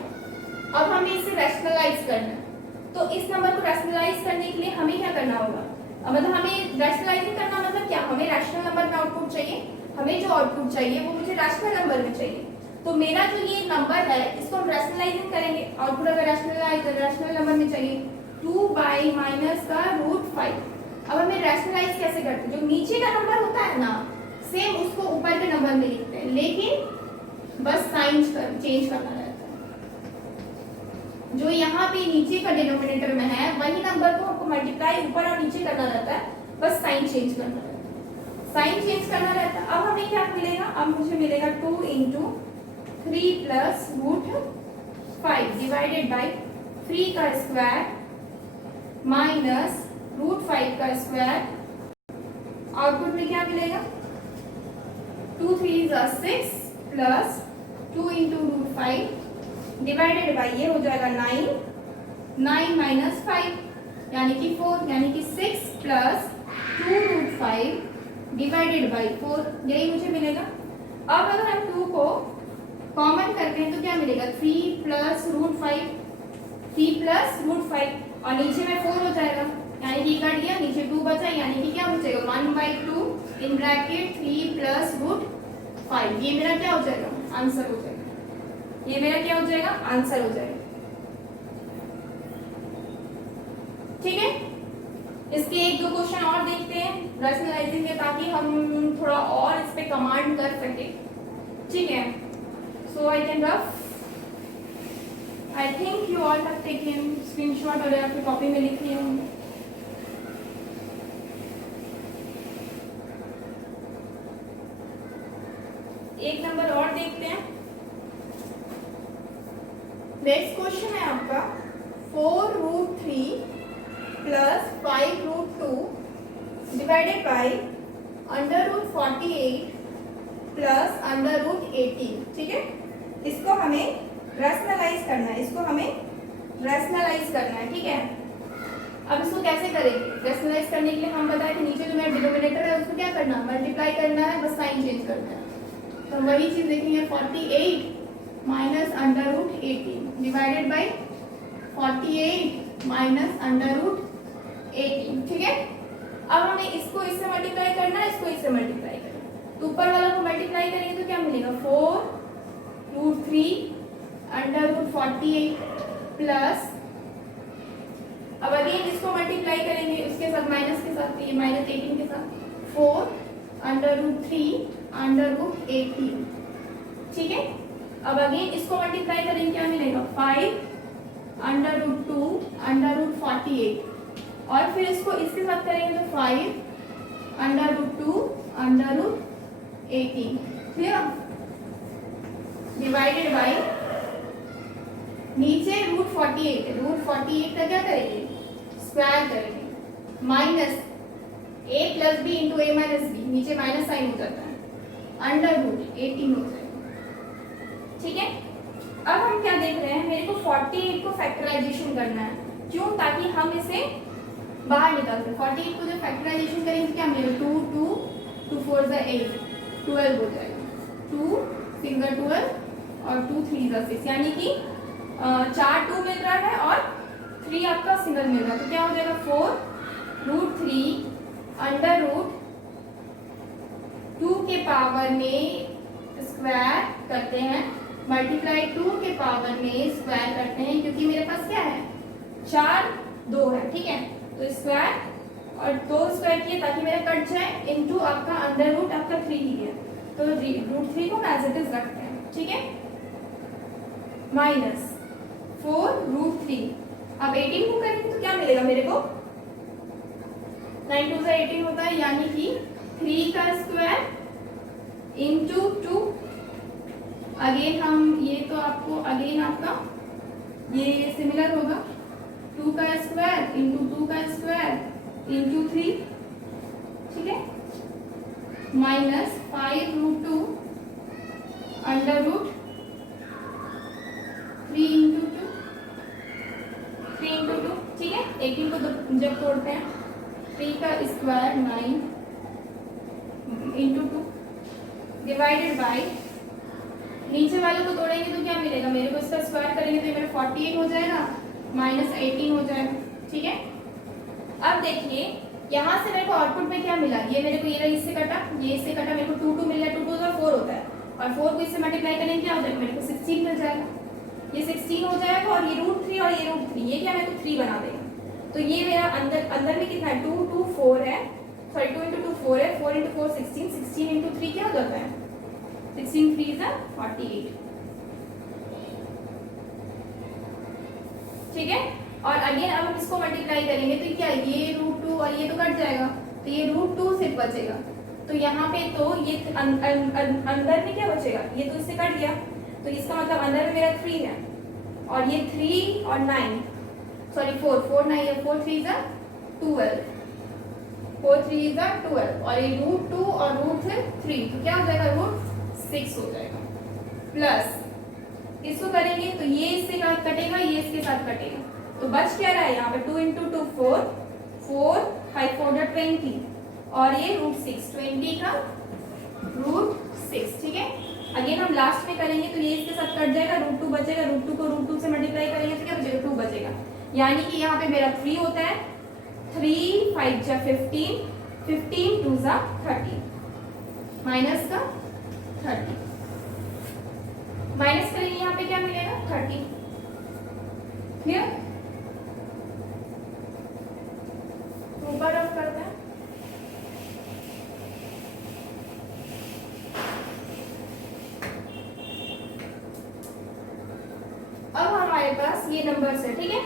अब हमें इसे रैशनलाइज करना है, तो इस नंबर को रैशनलाइज करने के लिए हमें क्या करना होगा, मतलब हमें रैशनलाइजिंग करना मतलब क्या, हमें रैशनल नंबर में आउटपुट चाहिए, हमें जो आउटपुट चाहिए वो मुझे रैशनल नंबर में चाहिए। तो मेरा जो ये नंबर है इसको हम रैशनलाइजिंग करेंगे, आउटपुट अगर रैशनल नंबर में चाहिए 2 माइनस का रूट 5। अब हमें रैशनलाइज कैसे करते हैं, जो नीचे का नंबर होता है ना सेम उसको ऊपर के नंबर में लिखते हैं, लेकिन बस साइन चेंज करना रहता है। जो यहाँ पे नीचे का डिनोमिनेटर में है वही नंबर को हमको मल्टीप्लाई ऊपर और नीचे करना रहता है, बस साइन चेंज करना रहता है, साइन चेंज करना रहता है। अब हमें क्या मिलेगा, अब मुझे मिलेगा 2 into 3 plus root 5 divided by 3 का स्क्वायर माइनस रूट 5 का स्क्वायर। आउटपुट में क्या मिलेगा, 2 3 6 plus 2 into root 5 divided by ये हो जाएगा 9 माइनस 5 यानी कि 4, यानी कि 6 प्लस 2 रूट 5 डिवाइडेड बाई 4, यही मुझे मिलेगा। अब अगर हम 2 को कॉमन करते हैं तो क्या मिलेगा, 3 प्लस रूट 5 और नीचे में 4 हो जाएगा, यानी कि कट गया, नीचे 2 बचा, यानी कि क्या बचेगा 1/2 इन ब्रैकेट 3 प्लस रूट 5। ये मेरा क्या हो जाएगा, आंसर हो जाएगा, ये मेरा क्या हो जाएगा, आंसर हो जाएगा, ठीक है। इसके 1-2 क्वेश्चन और देखते हैं रैशनलाइजिंग के, ताकि हम थोड़ा और इस पे कमांड कर सके, ठीक है। So I can rough, I think you all have taken screenshot और आपकी कॉपी में लिख लिए होंगे। एक नंबर और देखते हैं। नेक्स्ट क्वेश्चन है आपका 4 root 3 plus 5 root 2 divided by under root 48 plus under root 18, ठीक है। इसको हमें रैशनलाइज करना है, इसको हमें रैशनलाइज करना है, ठीक है। अब इसको कैसे करेंगे, रैशनलाइज करने के लिए हम बताएं कि नीचे जो मेरा डिनोमिनेटर है उसको क्या करना है, मल्टीप्लाई करना है, बस साइन चेंज करना है। तो वही चीज देखेंगे 48 minus under root 18 divided by 48 minus under root 18। ठीक है, अब हमें इसको इससे मल्टीप्लाई करना है, इसको इससे मल्टीप्लाई करना है। तो ऊपर वाला को मल्टीप्लाई करेंगे तो क्या मिलेगा 4 रूट 3 अंडर रूट 48 प्लस, अब अगेन इसको मल्टीप्लाई करेंगे उसके साथ माइनस के साथ, तो ये माइनस 18 के साथ 4 अंडर रूट 3 अंडर रूट 18। ठीक है, अब अगेन इसको मल्टीप्लाई करेंगे क्या मिलेगा 5 अंडर रूट 2 अंडर रूट 48 और फिर इसको इसके साथ करेंगे तो 5 under root 2 under root 18। Clear, divided by नीचे रूट 48 है, रूट 48 का क्या करेंगे स्क्वायर करेंगे, minus a plus B into A minus B, नीचे माइनस साइन हो जाता है, अंडर रूट 18 हो जाएगा। ठीक है, अब हम क्या देख रहे हैं, मेरे को 48 को फैक्टराइजेशन करना है, क्यों, ताकि हम इसे बाहर निकाल सकें। 48 को जब फैक्टराइजेशन करेंगे तो क्या मिलेगा 2 2 2 4 जा 8 12 हो जाएगा, 2 सिंगल 12 और 2 3 जा 6, यानी कि 4 2 मिल रहा है और 3 आपका सिंगल मिल रहा है, तो क्या हो जाएगा 4 रूट 3 अंडर रूट 2 के पावर में स्क्वायर करते हैं, मल्टीप्लाई 2 के पावर में स्क्वायर करते हैं, क्योंकि मेरे पास क्या है 4 2 है। ठीक है, तो स्क्वायर और 2 स्क्वायर किए ताकि मेरा कट जाए, इनटू आपका अंडर रूट आपका 3 ही है, तो रूट 3 को एज इट इज रखते हैं। ठीक है, माइनस 4 रूट 3, अब 18 को करेंगे तो क्या मिलेगा मेरे को 9 2 से 18 होता है, यानी कि 3 का स्क्वायर इंटू 2, अगेन हम ये तो आपको अगेन आपका ये सिमिलर होगा, 2 का स्क्वायर इंटू 2 का स्क्वायर इंटू 3। ठीक है, minus 5 root 2 under root 3 into 2 3 into 2। ठीक है, 18 को जब तोड़ते हैं 3 का स्क्वायर 9 इंटू 2 डिवाइडेड बाई, नीचे वाले को तोड़ेंगे तो क्या मिलेगा मेरे को, इसका स्क्वायर करेंगे तो ये मेरा 48 हो जाएगा, माइनस 18 हो जाएगा। ठीक है, अब देखिए यहाँ से मेरे को आउटपुट में क्या मिला, ये मेरे को ये इससे कटा, ये इससे कटा, मेरे को 2 2 मिल रहा है, 2 2 का 4 होता है, और 4 को इससे मल्टीप्लाई करेंगे क्या हो जाएगा मेरे को 16 मिल जाएगा, ये 16 हो जाएगा, और ये रूट 3 और ये रूट 3, ये क्या मेरे को 3 बना देगा। तो ये मेरा अंदर में कितना है 2 2 4 है, सॉरी 2 इंटू 2 4 है, 4 इंटू 4 16, 16 इंटू 3 क्या हो जाता है 16 3 is 48। ठीक है, और अगेन अब हम इसको मल्टीप्लाई करेंगे तो क्या ये रूट 2 और ये तो कट जाएगा, तो ये रूट 2 सिर्फ बचेगा, तो यहाँ पे तो ये अंदर में क्या बचेगा, ये तो इससे कट गया, तो इसका मतलब अंदर में मेरा 3 है, और ये 3 और 9 सॉरी 4 4 9 है, 4 3 is 12, 4 3 is 12, और ये रूट 2 और रूट 3, तो क्या हो जाएगा रूट 6 हो जाएगा, प्लस इसको करेंगे तो ये इससे कटेगा, ये इसके साथ कटेगा, तो बच क्या रहा है यहाँ पे 2 इंटू 2 4 4 5 4 20, और ये रूट 6 20 का रूट 6। ठीक है, अगेन हम लास्ट में करेंगे तो ये इसके साथ कट जाएगा, रूट 2 बचेगा, रूट 2 को रूट 2 से मल्टीप्लाई करेंगे तो क्या बचेगा 2 बचेगा, यानी कि यहाँ पे मेरा 3 होता है, 3 5 जा 15 15 2 जा 30 माइनस का 30, माइनस करेंगे यहाँ पे क्या मिलेगा 30। क्लियर, ऊपर ऑफ करते हैं, अब हमारे पास ये नंबर्स है। ठीक है,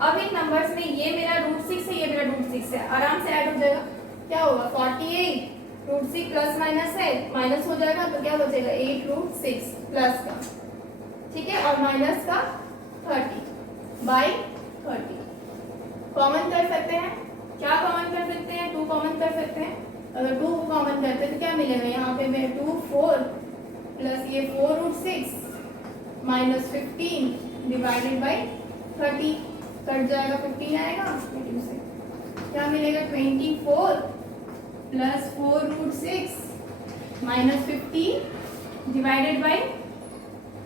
अब इन नंबर्स में ये मेरा रूट 6 है, ये मेरा रूट 6 है, आराम से ऐड हो जाएगा, क्या होगा 48 रूट 6 प्लस माइनस है, माइनस हो जाएगा तो क्या बचेगा 8 रूट 6 प्लस का, ठीक है, और माइनस का 30 बाई 30, कॉमन कर सकते हैं, क्या कॉमन कर सकते हैं 2 कॉमन कर सकते हैं, अगर 2 को कॉमन करते हैं तो क्या मिलेगा यहाँ पे मेरे 2 4 प्लस ये 4 root 6 minus 15 divided by 30, cut जाएगा 15 आएगा, 2 से क्या मिलेगा 24 plus 4 root 6 minus 15 divided by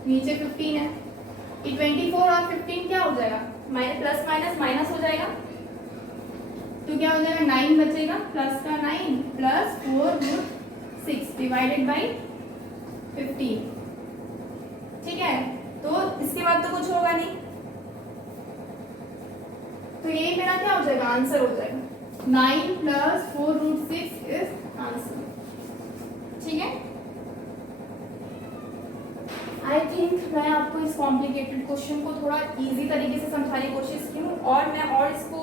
नीचे 15 है, ये 24 और 15 क्या हो जाएगा, प्लस माइनस माइनस हो जाएगा, तो क्या हो जाएगा 9 बचेगा, प्लस का 9 प्लस 4√6 डिवाइडेड बाई 15। ठीक है, तो इसके बाद तो कुछ होगा नहीं, तो ये मेरा क्या हो जाएगा, आंसर हो जाएगा 9 प्लस 4√6 इज आंसर। ठीक है, आई थिंक मैं आपको इस कॉम्प्लिकेटेड क्वेश्चन को थोड़ा इजी तरीके से समझाने की कोशिश की हूँ, और मैं और इसको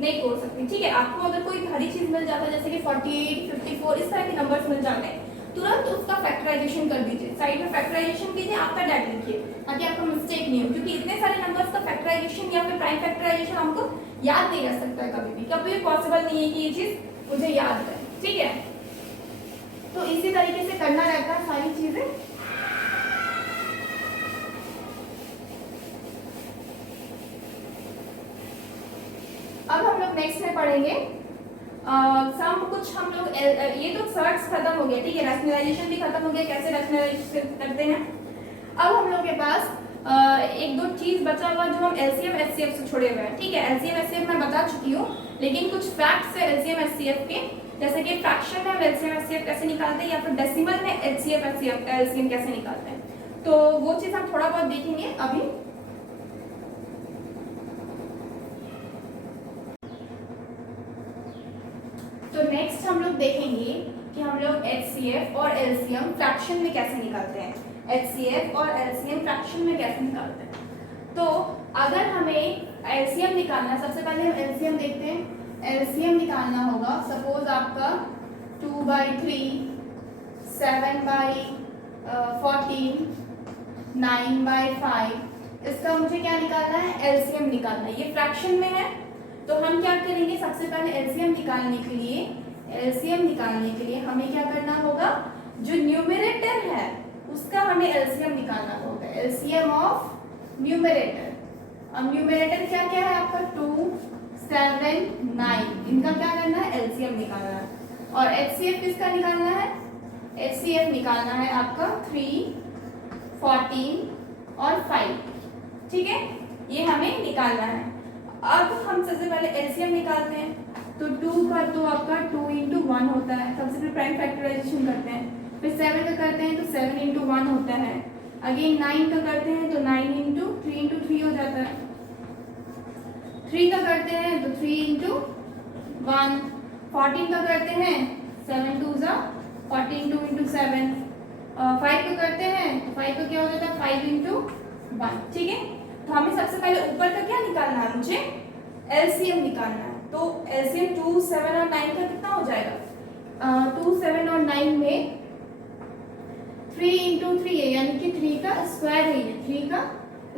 नहीं खोल सकती। ठीक है, आपको अगर कोई भारी चीज मिल जाता है जैसे कि 48, 54 इस तरह के नंबर्स मिल जाते हैं, तुरंत उसका फैक्टराइजेशन कर दीजिए, साइड में फैक्टराइजेशन कीजिए, आपका डैट लिखिए, ताकि आपका मिस्टेक नहीं हो, क्योंकि इतने सारे नंबर्स का फैक्टराइजेशन या फिर प्राइम फैक्टराइजेशन हमको याद नहीं रह सकता है, कभी भी पॉसिबल नहीं है कि ये चीज मुझे याद रहे। ठीक है, तो इसी तरीके से करना रहता है सारी चीजें। अब हम लोग नेक्स्ट में पढ़ेंगे सम कुछ हम लोग ये तो सर्ट्स खत्म हो गया। ठीक है, रैशनलाइजेशन भी खत्म हो गया, कैसे रैशनलाइज करते हैं। अब हम लोग के पास एक दो चीज बचा हुआ जो हम एलसीएम एचसीएफ से छोड़े हुए हैं। ठीक है, एलसीएम एचसीएफ मैं बता चुकी हूँ, लेकिन कुछ फैक्ट्स है एलसीएम एचसीएफ के, जैसे कि फ्रैक्शन में हम एलसीएम एचसीएफ कैसे निकालते हैं, या फिर डेसिमल में एचसीएफ एलसीएम कैसे निकालते हैं, तो वो चीज हम थोड़ा बहुत देखेंगे अभी। तो नेक्स्ट हम लोग देखेंगे कि हम लोग एचसीएफ और एलसीएम फ्रैक्शन में कैसे निकालते हैं, एचसीएफ और एलसीएम फ्रैक्शन में कैसे निकालते हैं। तो अगर हमें एलसीएम निकालना है, सबसे पहले हम एलसीएम देखते हैं। एलसीएम निकालना होगा, सपोज आपका 2/3, 7/14, 9/5, इसका मुझे क्या निकालना है, एलसीएम निकालना है। ये फ्रैक्शन में है, तो हम क्या करेंगे, सबसे पहले एलसीएम निकालने के लिए हमें क्या करना होगा, जो न्यूमरेटर है उसका हमें एलसीएम निकालना होगा, एलसीएम ऑफ न्यूमरेटर। अब न्यूमरेटर क्या क्या है आपका, 2, 7, 9, इनका क्या करना है, एलसीएम निकालना है। और एचसीएफ किसका निकालना है, एचसीएफ निकालना है आपका 3, 14 और 5। ठीक है, ये हमें निकालना है। अब हम सबसे पहले एलसीएम निकालते हैं, तो 2 का तो आपका 2 × 1 होता है, सबसे पहले प्राइम फैक्टराइजेशन करते हैं, फिर 7 का करते हैं तो 7 × 1 होता है, अगेन 9 का करते हैं तो 9 × 3 × 3 हो जाता है, 3 का करते हैं तो 3 × 1, 14 का करते हैं 7 2 14, 2 × 7, 5 को करते हैं तो 5 को क्या हो जाता है, 5 × 1। ठीक है, तो हमें सबसे पहले ऊपर का क्या निकालना है, मुझे एलसीएम निकालना है। तो एलसीएम 2, 7 और 9 का कितना हो जाएगा, 2, 7 और 9 में 3 × 3 है, यानी कि 3 का स्क्वायर है, ये 3 का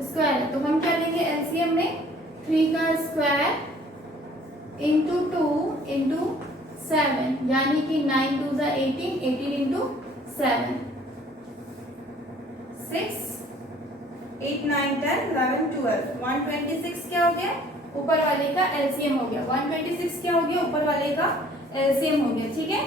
स्क्वायर है, तो हम क्या लेंगे एलसीएम में 3 का स्क्वायर × 2 × 7, यानी कि 9 2 18, 18 × 7, 6, 8, 9, 10, 11, 12, 126 क्या हो गया, ऊपर वाले का एलसीएम हो गया, 126 क्या हो गया, ऊपर वाले का एलसीएम हो गया। ठीक है,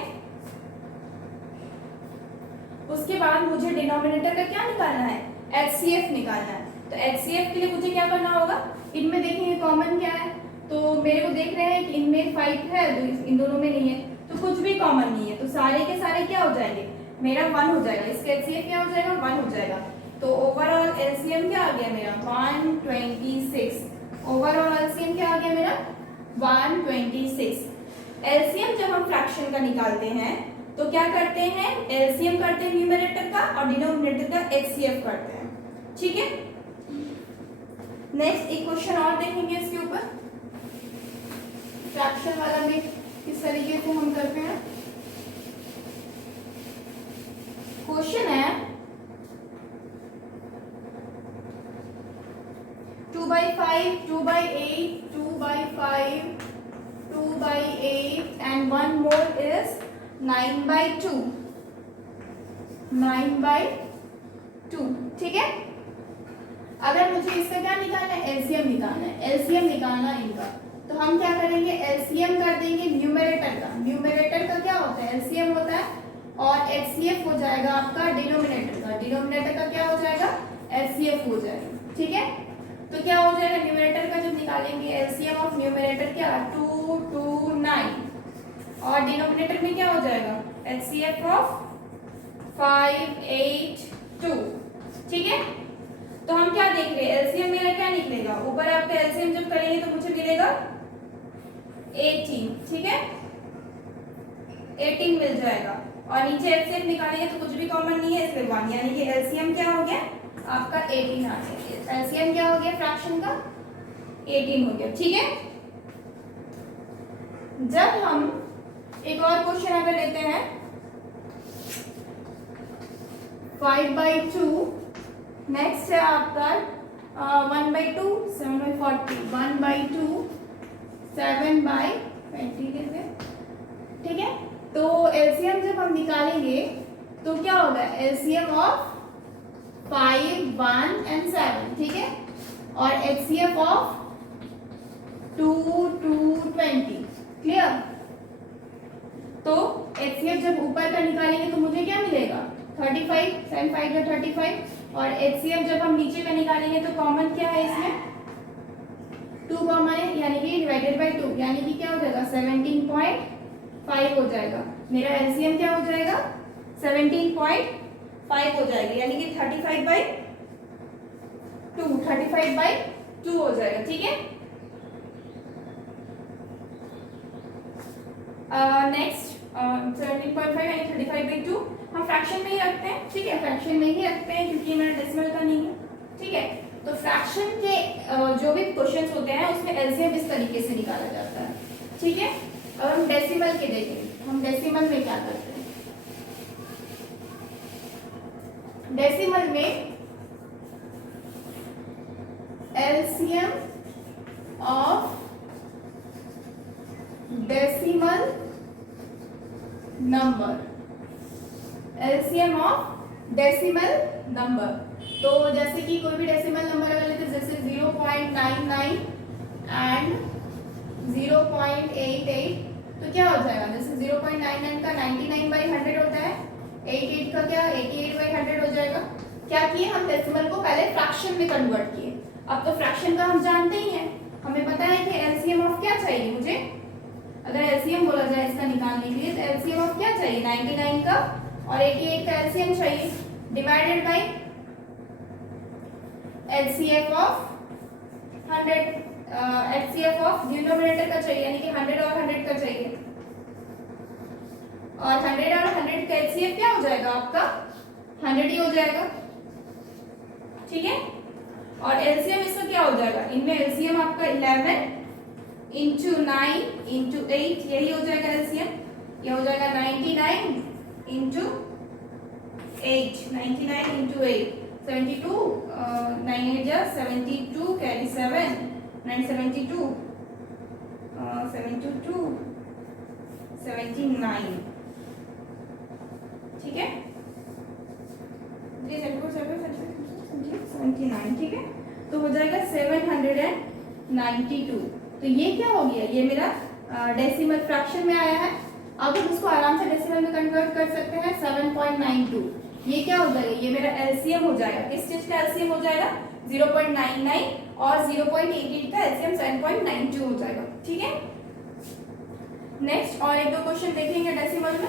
उसके बाद मुझे डिनोमिनेटर का क्या निकालना है, एचसीएफ निकालना है। तो एचसीएफ के लिए मुझे क्या करना होगा, इनमें देखेंगे कॉमन क्या है, तो मेरे को देख रहे हैं कि इनमें 5 है, तो इन दोनों में नहीं है, तो कुछ भी कॉमन नहीं है, तो सारे के सारे क्या हो जाएंगे, मेरा 1 हो जाएगा, इसका एचसीएफ क्या हो जाएगा, 1 हो जाएगा। तो ओवरऑल एलसीएम क्या आ गया मेरा, 126। ओवरऑल एलसीएम क्या आ गया मेरा, 126। एलसीएम जब हम फ्रैक्शन का निकालते हैं तो क्या करते हैं, एलसीएम करते हैं न्यूमरेटर का और डिनोमिनेटर का एचसीएफ करते हैं। ठीक है, नेक्स्ट एक क्वेश्चन और देखेंगे इसके ऊपर, फ्रैक्शन वाला भी किस तरीके से हम करते हैं। क्वेश्चन है 2/5, 2/8, 2/5, 2/8 and one more is 9/2, 9/2। ठीक है, अगर मुझे इसका क्या निकालना है, एलसीएम निकालना है, एलसीएम निकालना है इनका, तो हम क्या करेंगे, एलसीएम कर देंगे न्यूमरेटर का। न्यूमरेटर का क्या होता है, एलसीएम होता है, और एचसीएफ हो जाएगा आपका डिनोमिनेटर का। डिनोमिनेटर का क्या हो जाएगा, HCF हो जाएगा, ठीक है। तो क्या हो जाएगा, न्यूमरेटर का जब निकालेंगे एलसीएम ऑफ न्यूमरेटर क्या 229 और डिनोमिनेटर में क्या हो जाएगा HCF ऑफ 582, ठीक है। तो हम क्या देख रहे हैं, एलसीएम मेरा क्या निकलेगा, ऊपर आपका एलसीएम जब करेंगे तो मुझे मिलेगा 18, ठीक है, 18 मिल जाएगा और नीचे एलसीएम निकालेंगे तो कुछ भी कॉमन नहीं है इसलिए 1, यानी कि एलसीएम क्या हो गया आपका 18 आ गया। एलसीएम क्या हो गया फ्रैक्शन का 18 हो गया, ठीक है। जब हम एक और क्वेश्चन अगर लेते हैं 5/2, नेक्स्ट है आपका 1/2 7/40, 1/2 7/20 लेते हैं, ठीक है। तो एलसीएम जब हम निकालेंगे तो क्या होगा एलसीएम ऑफ 5, 1 and 7, ठीक है, और HCF ऑफ 2, 2, 20, क्लियर। तो HCF जब ऊपर का निकालेंगे तो मुझे क्या मिलेगा 35, 7 5 का 35 और HCF जब हम नीचे का निकालेंगे तो कॉमन क्या है इसमें 2 कॉमन है, यानी कि डिवाइडेड बाय 2, यानी कि क्या हो जाएगा 17.5 हो जाएगा। मेरा एलसीएम क्या हो जाएगा 17.5 हो जाएगा, यानी कि 35/2 हो जाएगा, ठीक है। नेक्स्ट 17.5 यानी 35/2 हम फ्रैक्शन में ही रखते हैं, ठीक है, फ्रैक्शन में ही रखते हैं क्योंकि मेरा डेसिमल का नहीं है, ठीक है। तो फ्रैक्शन के जो भी क्वेश्चंस होते हैं उसमें एलसीएम इस तरीके से निकाला जाता है, ठीक है। अब हम डेसिमल के देखेंगे, हम डेसिमल में क्या करते हैं। डेसिमल में LCM of decimal number, LCM of decimal number. तो जैसे कि कोई भी डेसिमल नंबर अगर लेते हैं जैसे 0.99 एंड 0.88 तो क्या हो जाएगा, जैसे 0.99 का 99/100 होता है, 88 का क्या 88/100 हो जाएगा। क्या किए हम डेसिमल को पहले फ्रैक्शन में कन्वर्ट किए, अब तो फ्रैक्शन का हम जानते ही हैं, हमें पता है कि एलसीएम ऑफ क्या चाहिए मुझे, अगर एलसीएम बोला जाए इसका निकालने के लिए तो एलसीएम ऑफ क्या चाहिए 99 का और 88 का एलसीएम चाहिए divided by HCF of 100, HCF of denominator का चाहिए यानी कि 100 और 100 का चाहिए और 100 और 100 का HCF क्या हो जाएगा आपका 100 ही हो जाएगा, ठीक है। और एलसीएम इसका क्या हो जाएगा, इनमें एलसीएम आपका 11 इंटू 9 इंटू 8 यही हो जाएगा एलसीएम, ये हो जाएगा 99 इंटू 8, 99 इंटू 8 72, 9 8 जा 72 कैरी 7 9 72 72 79, ठीक है 79, ठीक है। तो हो जाएगा 792। तो ये क्या हो गया, ये मेरा डेसिमल फ्रैक्शन में आया है। अब हम इसको आराम से डेसिमल में कन्वर्ट कर सकते हैं 7.92, ये क्या हो जाएगा, ये मेरा एलसीएम हो जाएगा, किस चीज का एलसीएम हो जाएगा 0.99 और 0.88 का एलसीएम 7.92 हो जाएगा, ठीक है। नेक्स्ट और एक दो क्वेश्चन देखेंगे डेसिमल में।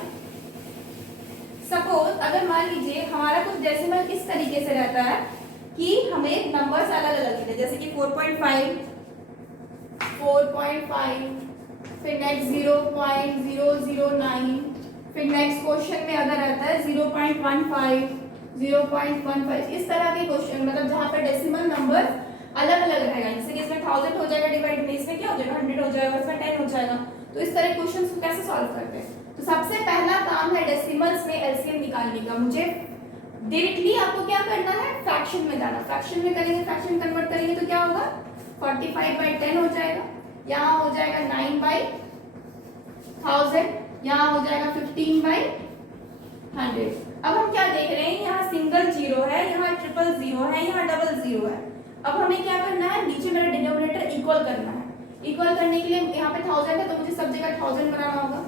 सपोज अगर मान लीजिए हमारा कुछ डेसिमल इस तरीके से रहता है कि हमें नंबर्स अलग अलग मिले, जैसे कि 4.5 फिर नेक्स्ट 0.009, फिर नेक्स्ट क्वेश्चन में अगर रहता है 0.15 इस तरह के क्वेश्चन, मतलब जहाँ पर डेसिमल नंबर अलग अलग रहेगा, जैसे कि इसमें 1000 हो जाएगा डिवाइड में, इसमें क्या हो जाएगा 100 हो जाएगा, इसमें 10 हो जाएगा। तो इस तरह क्वेश्चंस को कैसे सॉल्व करते हैं, तो सबसे पहला काम है डेसिमल्स में एलसीएम निकालने का। मुझे डायरेक्टली आपको क्या करना है फ्रैक्शन में जाना, फ्रैक्शन में करेंगे, फ्रैक्शन कन्वर्ट करेंगे तो क्या होगा 45/10 हो जाएगा, यहाँ हो जाएगा 9/1000, यहाँ हो जाएगा 15/100। अब हम क्या देख रहे हैं, यहाँ सिंगल जीरो है, यहाँ ट्रिपल जीरो है, यहाँ डबल जीरो है। अब हमें क्या करना है, नीचे मेरा डिनोमिनेटर इक्वल करना है। इक्वल करने के लिए यहाँ पे 1000 है तो मुझे सब जगह 1000 बनाना होगा,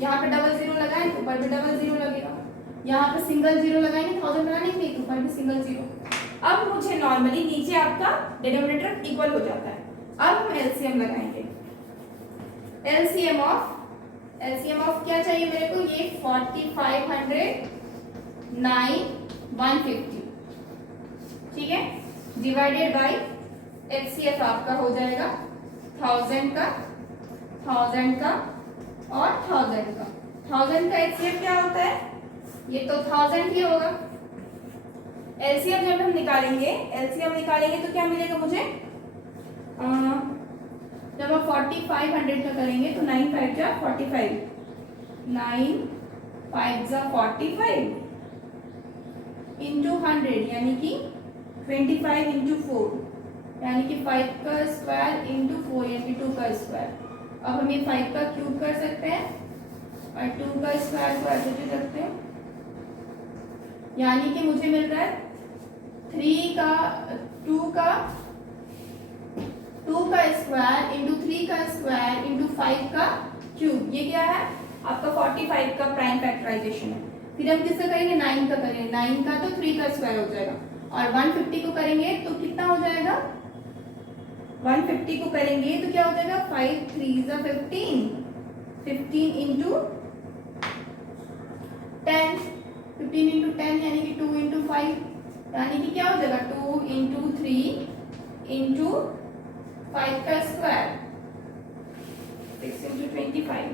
यहाँ पे डबल जीरो लगाएं तो ऊपर भी डबल जीरो लगेगा, यहाँ पे सिंगल जीरो लगाएंगे 1000 बनाने के लिए ऊपर भी सिंगल जीरो। अब मुझे नॉर्मली नीचे आपका डिनोमिनेटर इक्वल हो जाता है। अब हम एलसीएम लगाएंगे। एलसीएम ऑफ क्या चाहिए मेरे को, ये 4500 9 150, ठीक है, डिवाइडेड बाय एचसीएफ आपका हो जाएगा 1000 का और 1000 का। 1000 का एचसीएफ क्या होता है, ये तो 1000 ही होगा। एलसीएम जब हम निकालेंगे तो क्या मिलेगा मुझे, जब हम 4500 का करेंगे तो 9 5 जा 45, 9 5 जा 45 इंटू 100 यानी कि 25 इंटू 4 यानी कि 5 का स्क्वायर इंटू 4 यानी कि 2 का स्क्वायर। अब हम ये 5 का क्यूब कर सकते हैं और 2 का स्क्वायर को ऐसे भी सकते हैं, यानी कि मुझे मिल रहा है 2 का स्क्वायर इंटू 3 का स्क्वायर इंटू 5 का क्यूब। ये क्या है आपका 45 का प्राइम फैक्टराइजेशन है। फिर हम किसका करेंगे, 9 का करेंगे, 9 का तो 3 का स्क्वायर हो जाएगा और 150 को करेंगे तो कितना हो जाएगा, 150 को करेंगे तो क्या हो जाएगा 5 3 जा 15, 15 इंटू 10, 15 इंटू 10 यानी कि 2 इंटू 5 यानी कि क्या हो जाएगा 2 इंटू 3 इंटू 5 का स्क्वायर 6 इंटू 25,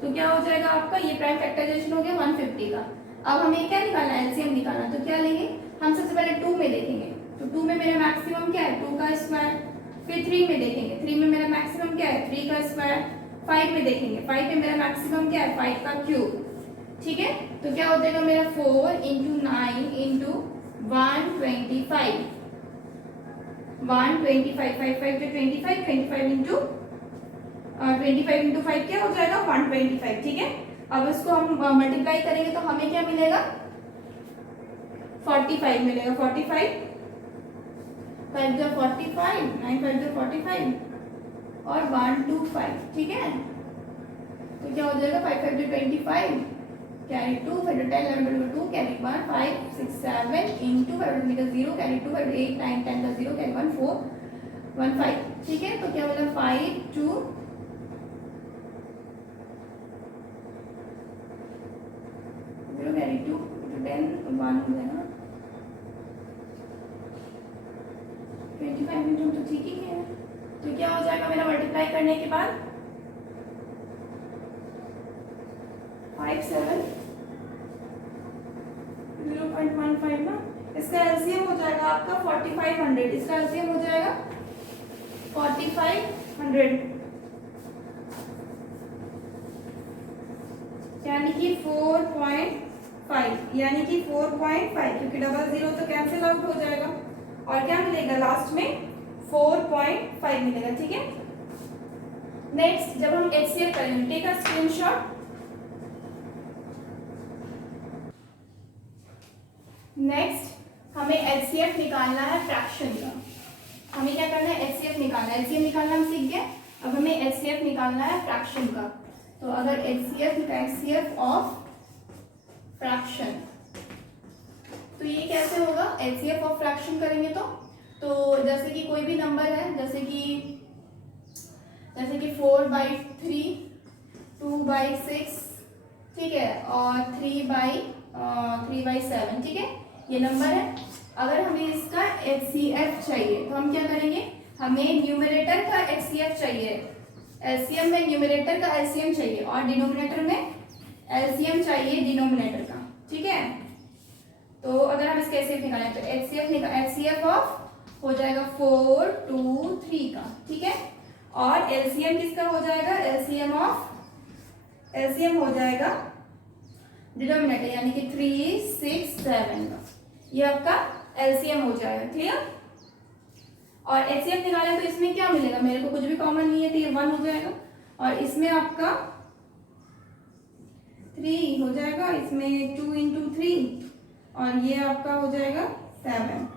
तो क्या हो जाएगा आपका, ये प्राइम फैक्टराइजेशन हो गया 150 का। अब हमें क्या निकालना है, एलसीएम निकालना, तो क्या लेंगे हम, सबसे पहले 2 में देखेंगे तो 2 में मेरा मैक्सिमम क्या है 2 का स्क्वायर, फिर 3 में देखेंगे 3 में मेरा मैक्सिमम क्या है 3 का स्क्वायर, 5 में देखेंगे 5 में मेरा मैक्सिमम क्या है 5 का क्यूब, ठीक है। तो क्या हो जाएगा मेरा 4 इंटू 9 इंटू 125, 125 5 5 जो 25, 25 इंटू 25 इंटू 5 क्या हो जाएगा 125, ठीक है। अब इसको हम मल्टीप्लाई करेंगे तो हमें क्या मिलेगा 45 मिलेगा, 45 5 जो 45, 9 5 जो 45 और 125, ठीक है। तो क्या हो जाएगा 5 5 जो 25 कैरी 2 5 10 11 2 कैरी 1 5 6 7 इंटू 5 0 कैरी 2 5 8 9 10 का 0 कैरी 1 4 1 5, ठीक है। तो क्या होगा 5 2 0 कैरी 2 10 1 हो जाएगा 25 इंटू, तो ठीक ही है। तो क्या हो जाएगा मेरा मल्टीप्लाई करने के बाद 5 7 0.15 ना, इसका एलसीएम हो जाएगा आपका 4500, इसका एलसीएम हो जाएगा 4500 यानी कि 4.5, यानी कि 4.5 क्योंकि डबल 0 तो कैंसिल आउट हो जाएगा और क्या मिलेगा लास्ट में 4.5 मिलेगा, ठीक है। नेक्स्ट जब हम एचसीएफ करेंगे, टेक अ स्क्रीनशॉट। नेक्स्ट हमें एचसीएफ निकालना है फ्रैक्शन का। हमें क्या करना है एचसीएफ निकालना है, एचसीएफ निकालना हम सीख गए, अब हमें एचसीएफ निकालना है फ्रैक्शन का। तो अगर एचसीएफ ऑफ फ्रैक्शन, तो ये कैसे होगा, एचसीएफ ऑफ फ्रैक्शन करेंगे तो जैसे कि कोई भी नंबर है, जैसे कि 4/3 2/6, ठीक है, और 3/7, ठीक है, ये नंबर है। अगर हमें इसका एचसीएफ चाहिए तो हम क्या करेंगे, हमें न्यूमरेटर का एचसीएफ चाहिए, एलसीएम में न्यूमरेटर का एलसीएम चाहिए और डिनोमिनेटर में एलसीएम चाहिए डिनोमिनेटर का, ठीक है। तो अगर हम इसका एचसीएफ निकालें तो एचसीएफ ऑफ हो जाएगा 4 2 3 का, ठीक है, और एलसीएम किसका हो जाएगा, एलसीएम हो जाएगा डिनोमिनेटर यानी कि 3 6 7 का, ये आपका एलसीएम हो जाएगा, क्लियर। और एचसीएफ निकालें तो इसमें क्या मिलेगा, मेरे को कुछ भी कॉमन नहीं है तो ये 1 हो जाएगा और इसमें आपका 3 हो जाएगा, इसमें 2 इंटू 3 और ये आपका हो जाएगा 7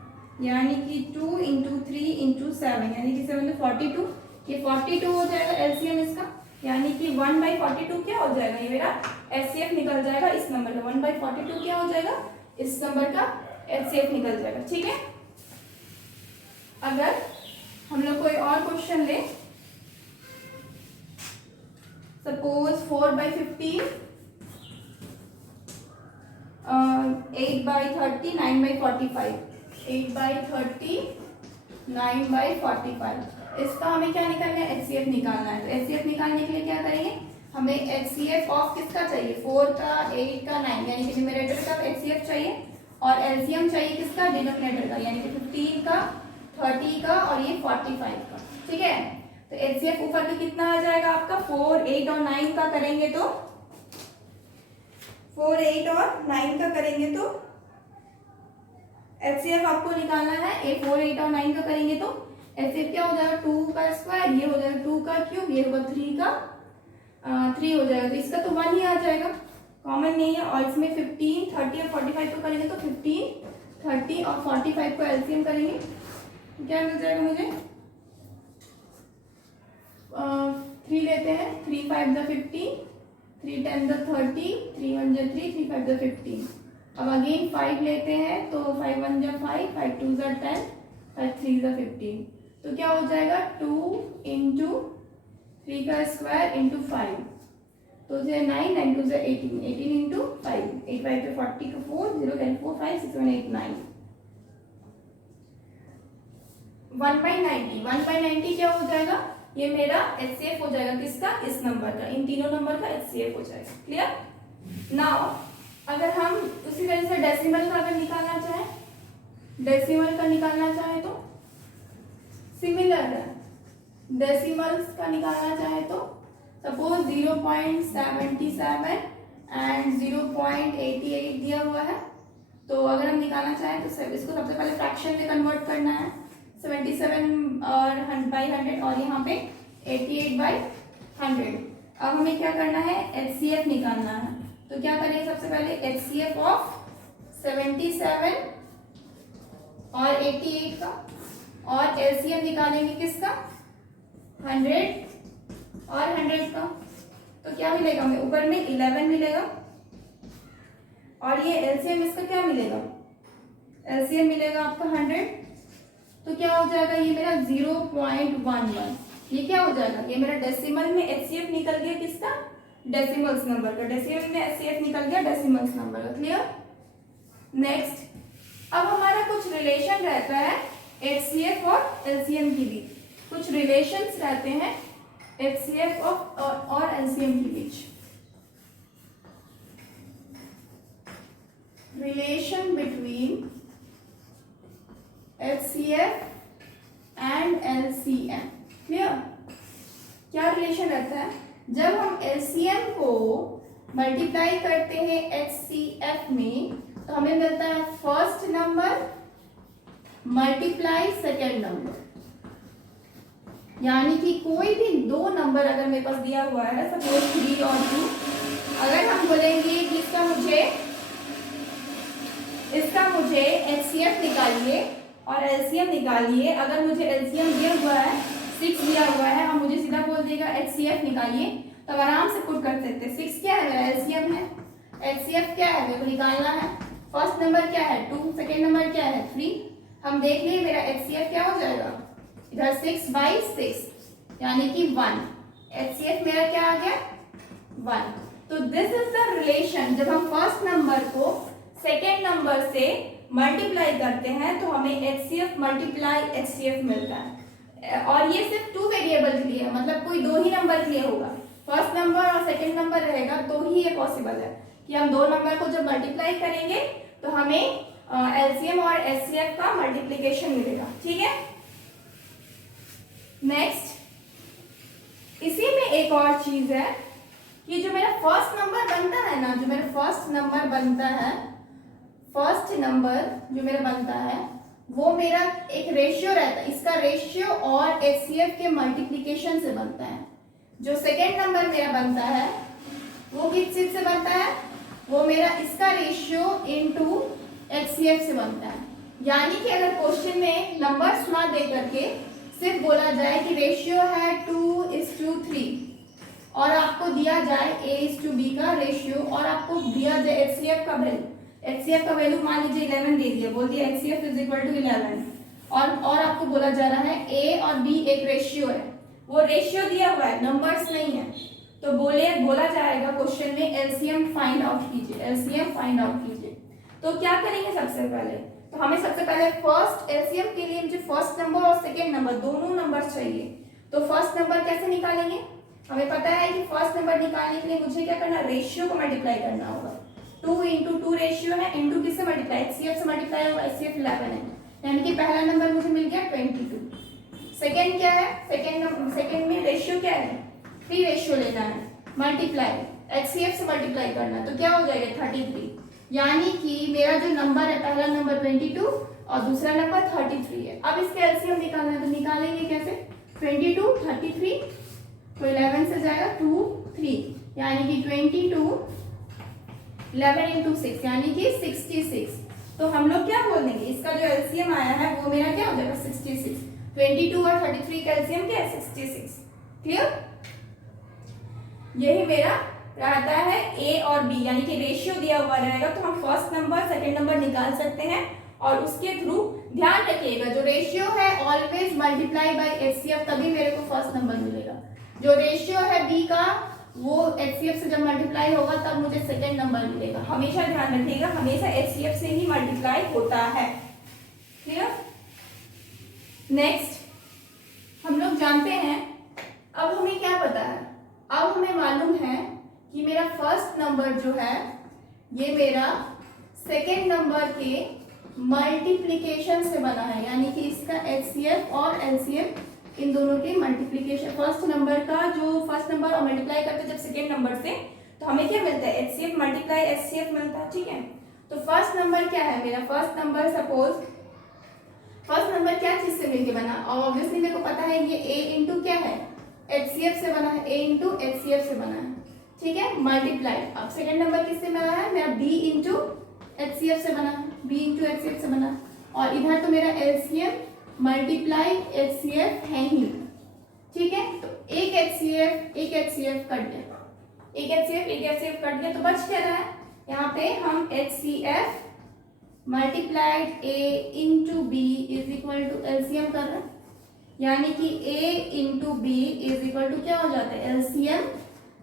यानी कि 2 इंटू 3 इंटू 7 यानी कि 7 42, ये 42 हो जाएगा एलसीएम इसका, यानी कि 1/42 क्या हो जाएगा, ये मेरा एचसीएफ निकल जाएगा इस नंबर का, 1/42 क्या हो जाएगा इस नंबर का HCF निकल जाएगा। ठीक है, अगर हम लोग कोई और क्वेश्चन ले, सपोज 4/15, 8/30, 9/45, 8/30, 9/45, इसका हमें क्या निकालना है, HCF निकालना है। तो HCF निकालने के लिए क्या करेंगे, हमें HCF ऑफ किसका चाहिए, 4 का, 8 का, 9, यानी कि न्यूमरेटर का HCF चाहिए और LCM चाहिए किसका, डिनोमिनेटर का, यानी कि 15 का, 30 का और ये 45 का। ठीक है, तो HCF ऊपर में कितना आ जाएगा आपका, 4, 8 और 9 का करेंगे तो 4, 8 और 9 का करेंगे तो HCF आपको निकालना है। 4, 8 और 9 का करेंगे तो HCF क्या हो जाएगा, 2 का स्क्वायर, ये हो जाएगा 2 का क्यूब, ये होगा 3 का 3 हो जाएगा। तो इसका तो 1 ही आ जाएगा, कॉमन नहीं है। और इसमें 15, 30 और 45 को करेंगे तो 15, 30 और 45 को LCM करेंगे, क्या मिल जाएगा मुझे, 3 लेते हैं, 3 5 द 15, 3 10 द 30, 3 1 ज 3, 3 5 द 15। अब अगेन 5 लेते हैं तो 5 1 ज 5, 5 2 ज 10, 5 3 ज 15। तो क्या हो जाएगा, 2 इंटू 3 का स्क्वायर इंटू 5, तो 9, 9 2 ज 18, 18 इंटू 5, 8 5 पे 40 का 4, 0 10 4 5 6 1 8 9, 1/90, 1/90 क्या हो जाएगा, ये मेरा HCF हो जाएगा किसका, इस नंबर का, इन तीनों नंबर का HCF हो जाएगा। क्लियर। नाउ अगर हम उसी तरह से डेसिमल का अगर निकालना चाहें, डेसिमल का निकालना चाहें तो सिमिलर है। डेसिमल्स का निकालना चाहें तो सपोज 0.77 एंड 0.88 दिया हुआ है, तो अगर हम निकालना चाहें तो इसको सबसे पहले फ्रैक्शन में कन्वर्ट करना है, 77 और 100 और यहाँ पे 88/100। अब हमें क्या करना है, HCF निकालना है। तो क्या करेंगे, सबसे पहले HCF ऑफ 77 और 88 का, और LCM निकालेंगे किसका, 100 और 100 का। तो क्या मिलेगा हमें, ऊपर में 11 मिलेगा और ये LCM इसका क्या मिलेगा, LCM मिलेगा आपका 100। तो क्या हो जाएगा, ये मेरा 0.11, ये क्या हो जाएगा, ये मेरा डेसिमल में HCF निकल गया किसका, डेसिमल्स नंबर का, डेसिमल में HCF निकल गया डेसिमल्स नंबर का। क्लियर। नेक्स्ट, अब हमारा कुछ रिलेशन रहता है HCF और LCM के बीच, कुछ रिलेशंस रहते हैं HCF और LCM के बीच। Relation between HCF and LCM। Clear. क्या रिलेशन रहता है, जब हम LCM को मल्टीप्लाई करते हैं HCF में तो हमें मिलता है first number multiply second number, यानी कि कोई भी दो नंबर अगर मेरे पास दिया हुआ है, सपोज 3 और 2, अगर हम बोलेंगे कि इसका मुझे HCF निकालिए और LCM निकालिए, अगर मुझे LCM दिया हुआ है 6 दिया हुआ है और मुझे सीधा बोल देगा HCF निकालिए, तो आराम से पुट कर सकते हैं। 6 क्या है मेरा, LCM है, HCF क्या है, मेरे को निकालना है। फर्स्ट नंबर क्या है 2, सेकेंड नंबर क्या है 3। हम देख लिए मेरा HCF क्या हो जाएगा, इधर 6/6 यानी कि 1, HCF मेरा क्या आ गया 1। तो दिस इज द रिलेशन, जब हम फर्स्ट नंबर को सेकेंड नंबर से मल्टीप्लाई करते हैं तो हमें HCF मल्टीप्लाई HCF मिलता है। और ये सिर्फ 2 वेरिएबल के लिए है, मतलब कोई 2 ही नंबर के लिए होगा, फर्स्ट नंबर और सेकेंड नंबर रहेगा तो ही ये पॉसिबल है कि हम 2 नंबर को जब मल्टीप्लाई करेंगे तो हमें LCM और HCF का मल्टीप्लीकेशन मिलेगा। ठीक है। नेक्स्ट, इसी में एक और चीज है कि जो मेरा फर्स्ट नंबर बनता है ना, जो मेरा फर्स्ट नंबर बनता है, फर्स्ट नंबर जो मेरा बनता है वो मेरा एक रेशियो रहता है, इसका रेशियो और HCF के मल्टीप्लिकेशन से बनता है। जो सेकेंड नंबर मेरा बनता है वो किस चीज से बनता है, वो मेरा इसका रेशियो इनटू HCF से बनता है। यानी कि अगर क्वेश्चन में नंबर्स ना दे करके सिर्फ बोला जाए कि रेशियो है 2:3 और आपको दिया जाए A:B का रेशियो और आपको दिया जाए HCF का वैल्यू, HCF का वैल्यू मान लीजिए 11 दे दिया, बोल दिया HCF इज इक्वल टू 11, और आपको बोला जा रहा है A और B एक रेशियो है, वो रेशियो दिया हुआ है, नंबर्स नहीं है, तो बोला जाएगा क्वेश्चन में एलसीएम फाइंड आउट कीजिए, एलसीएम फाइंड आउट कीजिए। तो क्या करेंगे सबसे पहले, तो हमें सबसे पहले फर्स्ट एलसीएम के लिए मुझे फर्स्ट नंबर और सेकेंड नंबर दोनों नंबर चाहिए। तो फर्स्ट नंबर कैसे निकालेंगे, हमें पता है कि फर्स्ट नंबर निकालने के लिए मुझे क्या करना, रेशियो को मल्टीप्लाई करना होगा। 2 into 2 रेशियो है, इनटू किससे मल्टीप्लाई, HCF से मल्टीप्लाई होगा, HCF 11 है, यानी कि पहला नंबर मुझे मिल गया 22। सेकेंड क्या है, सेकेंड में रेशियो क्या है, 3 रेशियो लेना है, मल्टीप्लाई HCF से मल्टीप्लाई करना है, तो क्या हो जाएगा 33, यानी कि मेरा जो नंबर है पहला नंबर 22 और दूसरा नंबर 33 है। अब इसके एलसीएम निकालना है, तो निकालेंगे कैसे, 22 33, तो 11 से जाएगा 2 3, यानी कि 22 11 into 6 यानी कि 66। तो हम लोग क्या बोल देंगे, इसका जो एलसीएम आया है वो मेरा क्या हो जाएगा 66, 22 और 33 का एलसीएम क्या है 66। क्लियर, यही मेरा रहता है ए और बी, यानी कि रेशियो दिया हुआ रहेगा तो हम फर्स्ट नंबर सेकंड नंबर निकाल सकते हैं, और उसके थ्रू ध्यान रखिएगा जो रेशियो है ऑलवेज मल्टीप्लाई बाय एचसीएफ, तभी मेरे को फर्स्ट नंबर मिलेगा। जो रेशियो है बी का वो एचसीएफ से जब मल्टीप्लाई होगा तब मुझे सेकंड नंबर मिलेगा, हमेशा ध्यान रखिएगा, हमेशा एचसीएफ से ही मल्टीप्लाई होता है। क्लियर, नेक्स्ट हम लोग जानते हैं, अब हमें क्या पता है, अब हमें मालूम है कि मेरा फर्स्ट नंबर जो है ये मेरा सेकेंड नंबर के मल्टीप्लिकेशन से बना है, यानी कि इसका एचसीएफ और एलसीएम इन दोनों के मल्टीप्लिकेशन, फर्स्ट नंबर का जो फर्स्ट नंबर और मल्टीप्लाई करते जब सेकेंड नंबर से, तो हमें क्या मिलता है एचसीएफ मल्टीप्लाई एचसीएफ मिलता है। ठीक है, तो फर्स्ट नंबर क्या है मेरा, first number suppose first number क्या चीज से मिलके बना, और ऑब्वियसली मेरे को पता है ये a इंटू क्या है एचसीएफ से बना है, a इंटू एचसीएफ से बना है। ठीक है, मल्टीप्लाई, अब सेकंड नंबर किससे बना है मेरा b इंटू एचसीएफ से बना है, b इंटू एचसीएफ से बना है, और इधर तो मेरा एलसीएम मल्टीप्लाई एचसीएफ है ही। ठीक है, तो एक एचसीएफ कट गया, एक एचसीएफ कट गया, तो बच क्या रहा है, यहाँ पे हम HCF multiplied a into B is equal to LCM कर रहे हैं, यानी कि a into B is equal to क्या हो जाता है LCM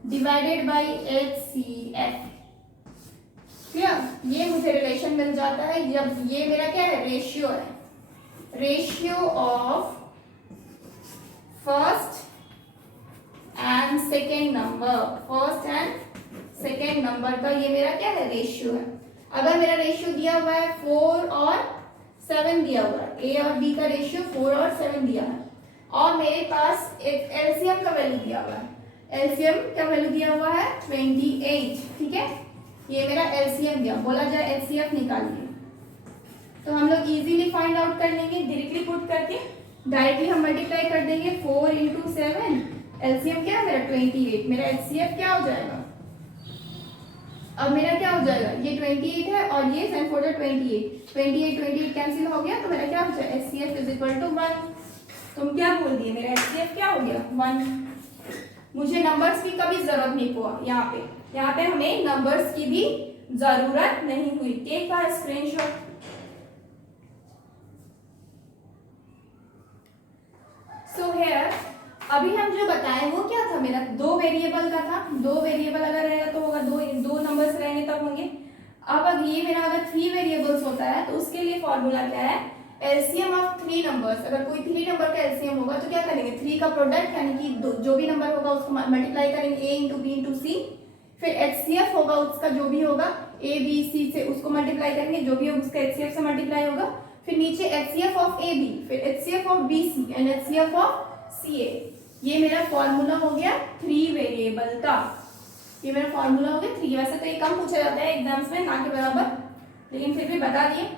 divided by HCF. Clear, ये मुझे रिलेशन मिल जाता है जब ये मेरा क्या है रेशियो है, ratio of first and second number, first and second number का ये मेरा क्या है रेशियो है। अगर मेरा रेशियो दिया हुआ है 4 और 7 दिया हुआ है, ए और बी का रेशियो 4 और 7 दिया है, और मेरे पास एक एलसीएम का वैल्यू दिया हुआ है, एलसीएम का वैल्यू दिया हुआ है 28। ठीक है, ये मेरा एलसीएम दिया, बोला जाए एचसीएफ निकालिए, तो हम लोग इजीली फाइंड आउट कर लेंगे, डायरेक्टली पुट करके डायरेक्टली हम मल्टीप्लाई कर देंगे 4 इंटू 7, एलसीएम क्या है मेरा 28, मेरा एचसीएफ क्या हो जाएगा, अब मेरा क्या हो जाएगा ये 28 है और ये 7 4 28 कैंसिल हो गया, तो मेरा क्या हो जाएगा एचसीएफ इज इक्वल टू 1। तुम क्या बोल दिए, मेरा एचसीएफ क्या हो गया 1। मुझे नंबर्स की कभी जरूरत नहीं हुआ, यहाँ पे हमें नंबर्स की भी जरूरत नहीं हुई। टेक का स्क्रीनशॉट। सो हियर अभी हम जो बताएं वो क्या था मेरा, 2 वेरिएबल का था, 2 वेरिएबल अगर रहेगा तो होगा, दो नंबर्स रहेंगे तब होंगे। अब ये मेरा अगर 3 वेरिएबल्स होता है तो उसके लिए फॉर्मूला क्या है, एलसीएम ऑफ 3 नंबर्स। अगर कोई 3 नंबर का एलसीएम होगा तो क्या करेंगे 3 का प्रोडक्ट, यानी कि जो भी नंबर होगा उसको मल्टीप्लाई करेंगे a इंटू बी इंटू सी, फिर एचसीएफ होगा उसका जो भी होगा ए बी सी से उसको मल्टीप्लाई करेंगे, जो भी होगा उसका एचसीएफ से मल्टीप्लाई होगा, फिर नीचे एचसीएफ ऑफ ए बी, फिर HCF of B C and HCF of C a. ये मेरा फॉर्मूला हो गया 3 वेरिएबल का, ये मेरा फॉर्मूला हो गया 3। वैसे तो ये कम पूछा जाता है एग्जाम्स में, ना के बराबर, लेकिन फिर भी बता दिए।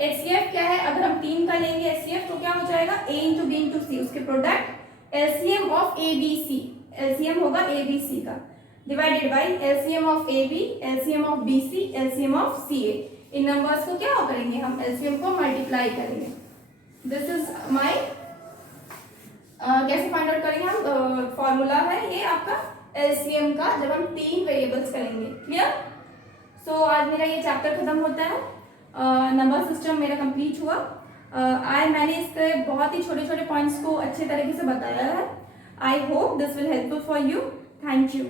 एचसीएफ क्या है, अगर हम 3 का लेंगे एचसीएफ तो क्या हो जाएगा a into B into C, उसके product LCM of A B C, LCM होगा ए बी सी का, divided by LCM of A B, LCM of B C, LCM of C A. इन नंबर्स को क्या करेंगे हम एलसीएम को multiply करेंगे। दिस इज माई कैसे फाइंड आउट करेंगे हम, फॉर्मूला है ये आपका एलसीएम का जब हम 3 वेरिएबल्स करेंगे। क्लियर, सो आज मेरा ये चैप्टर खत्म होता है, नंबर सिस्टम मेरा कंप्लीट हुआ। मैंने इसके बहुत ही छोटे छोटे पॉइंट्स को अच्छे तरीके से बताया है। I hope this will helpful for you. Thank you.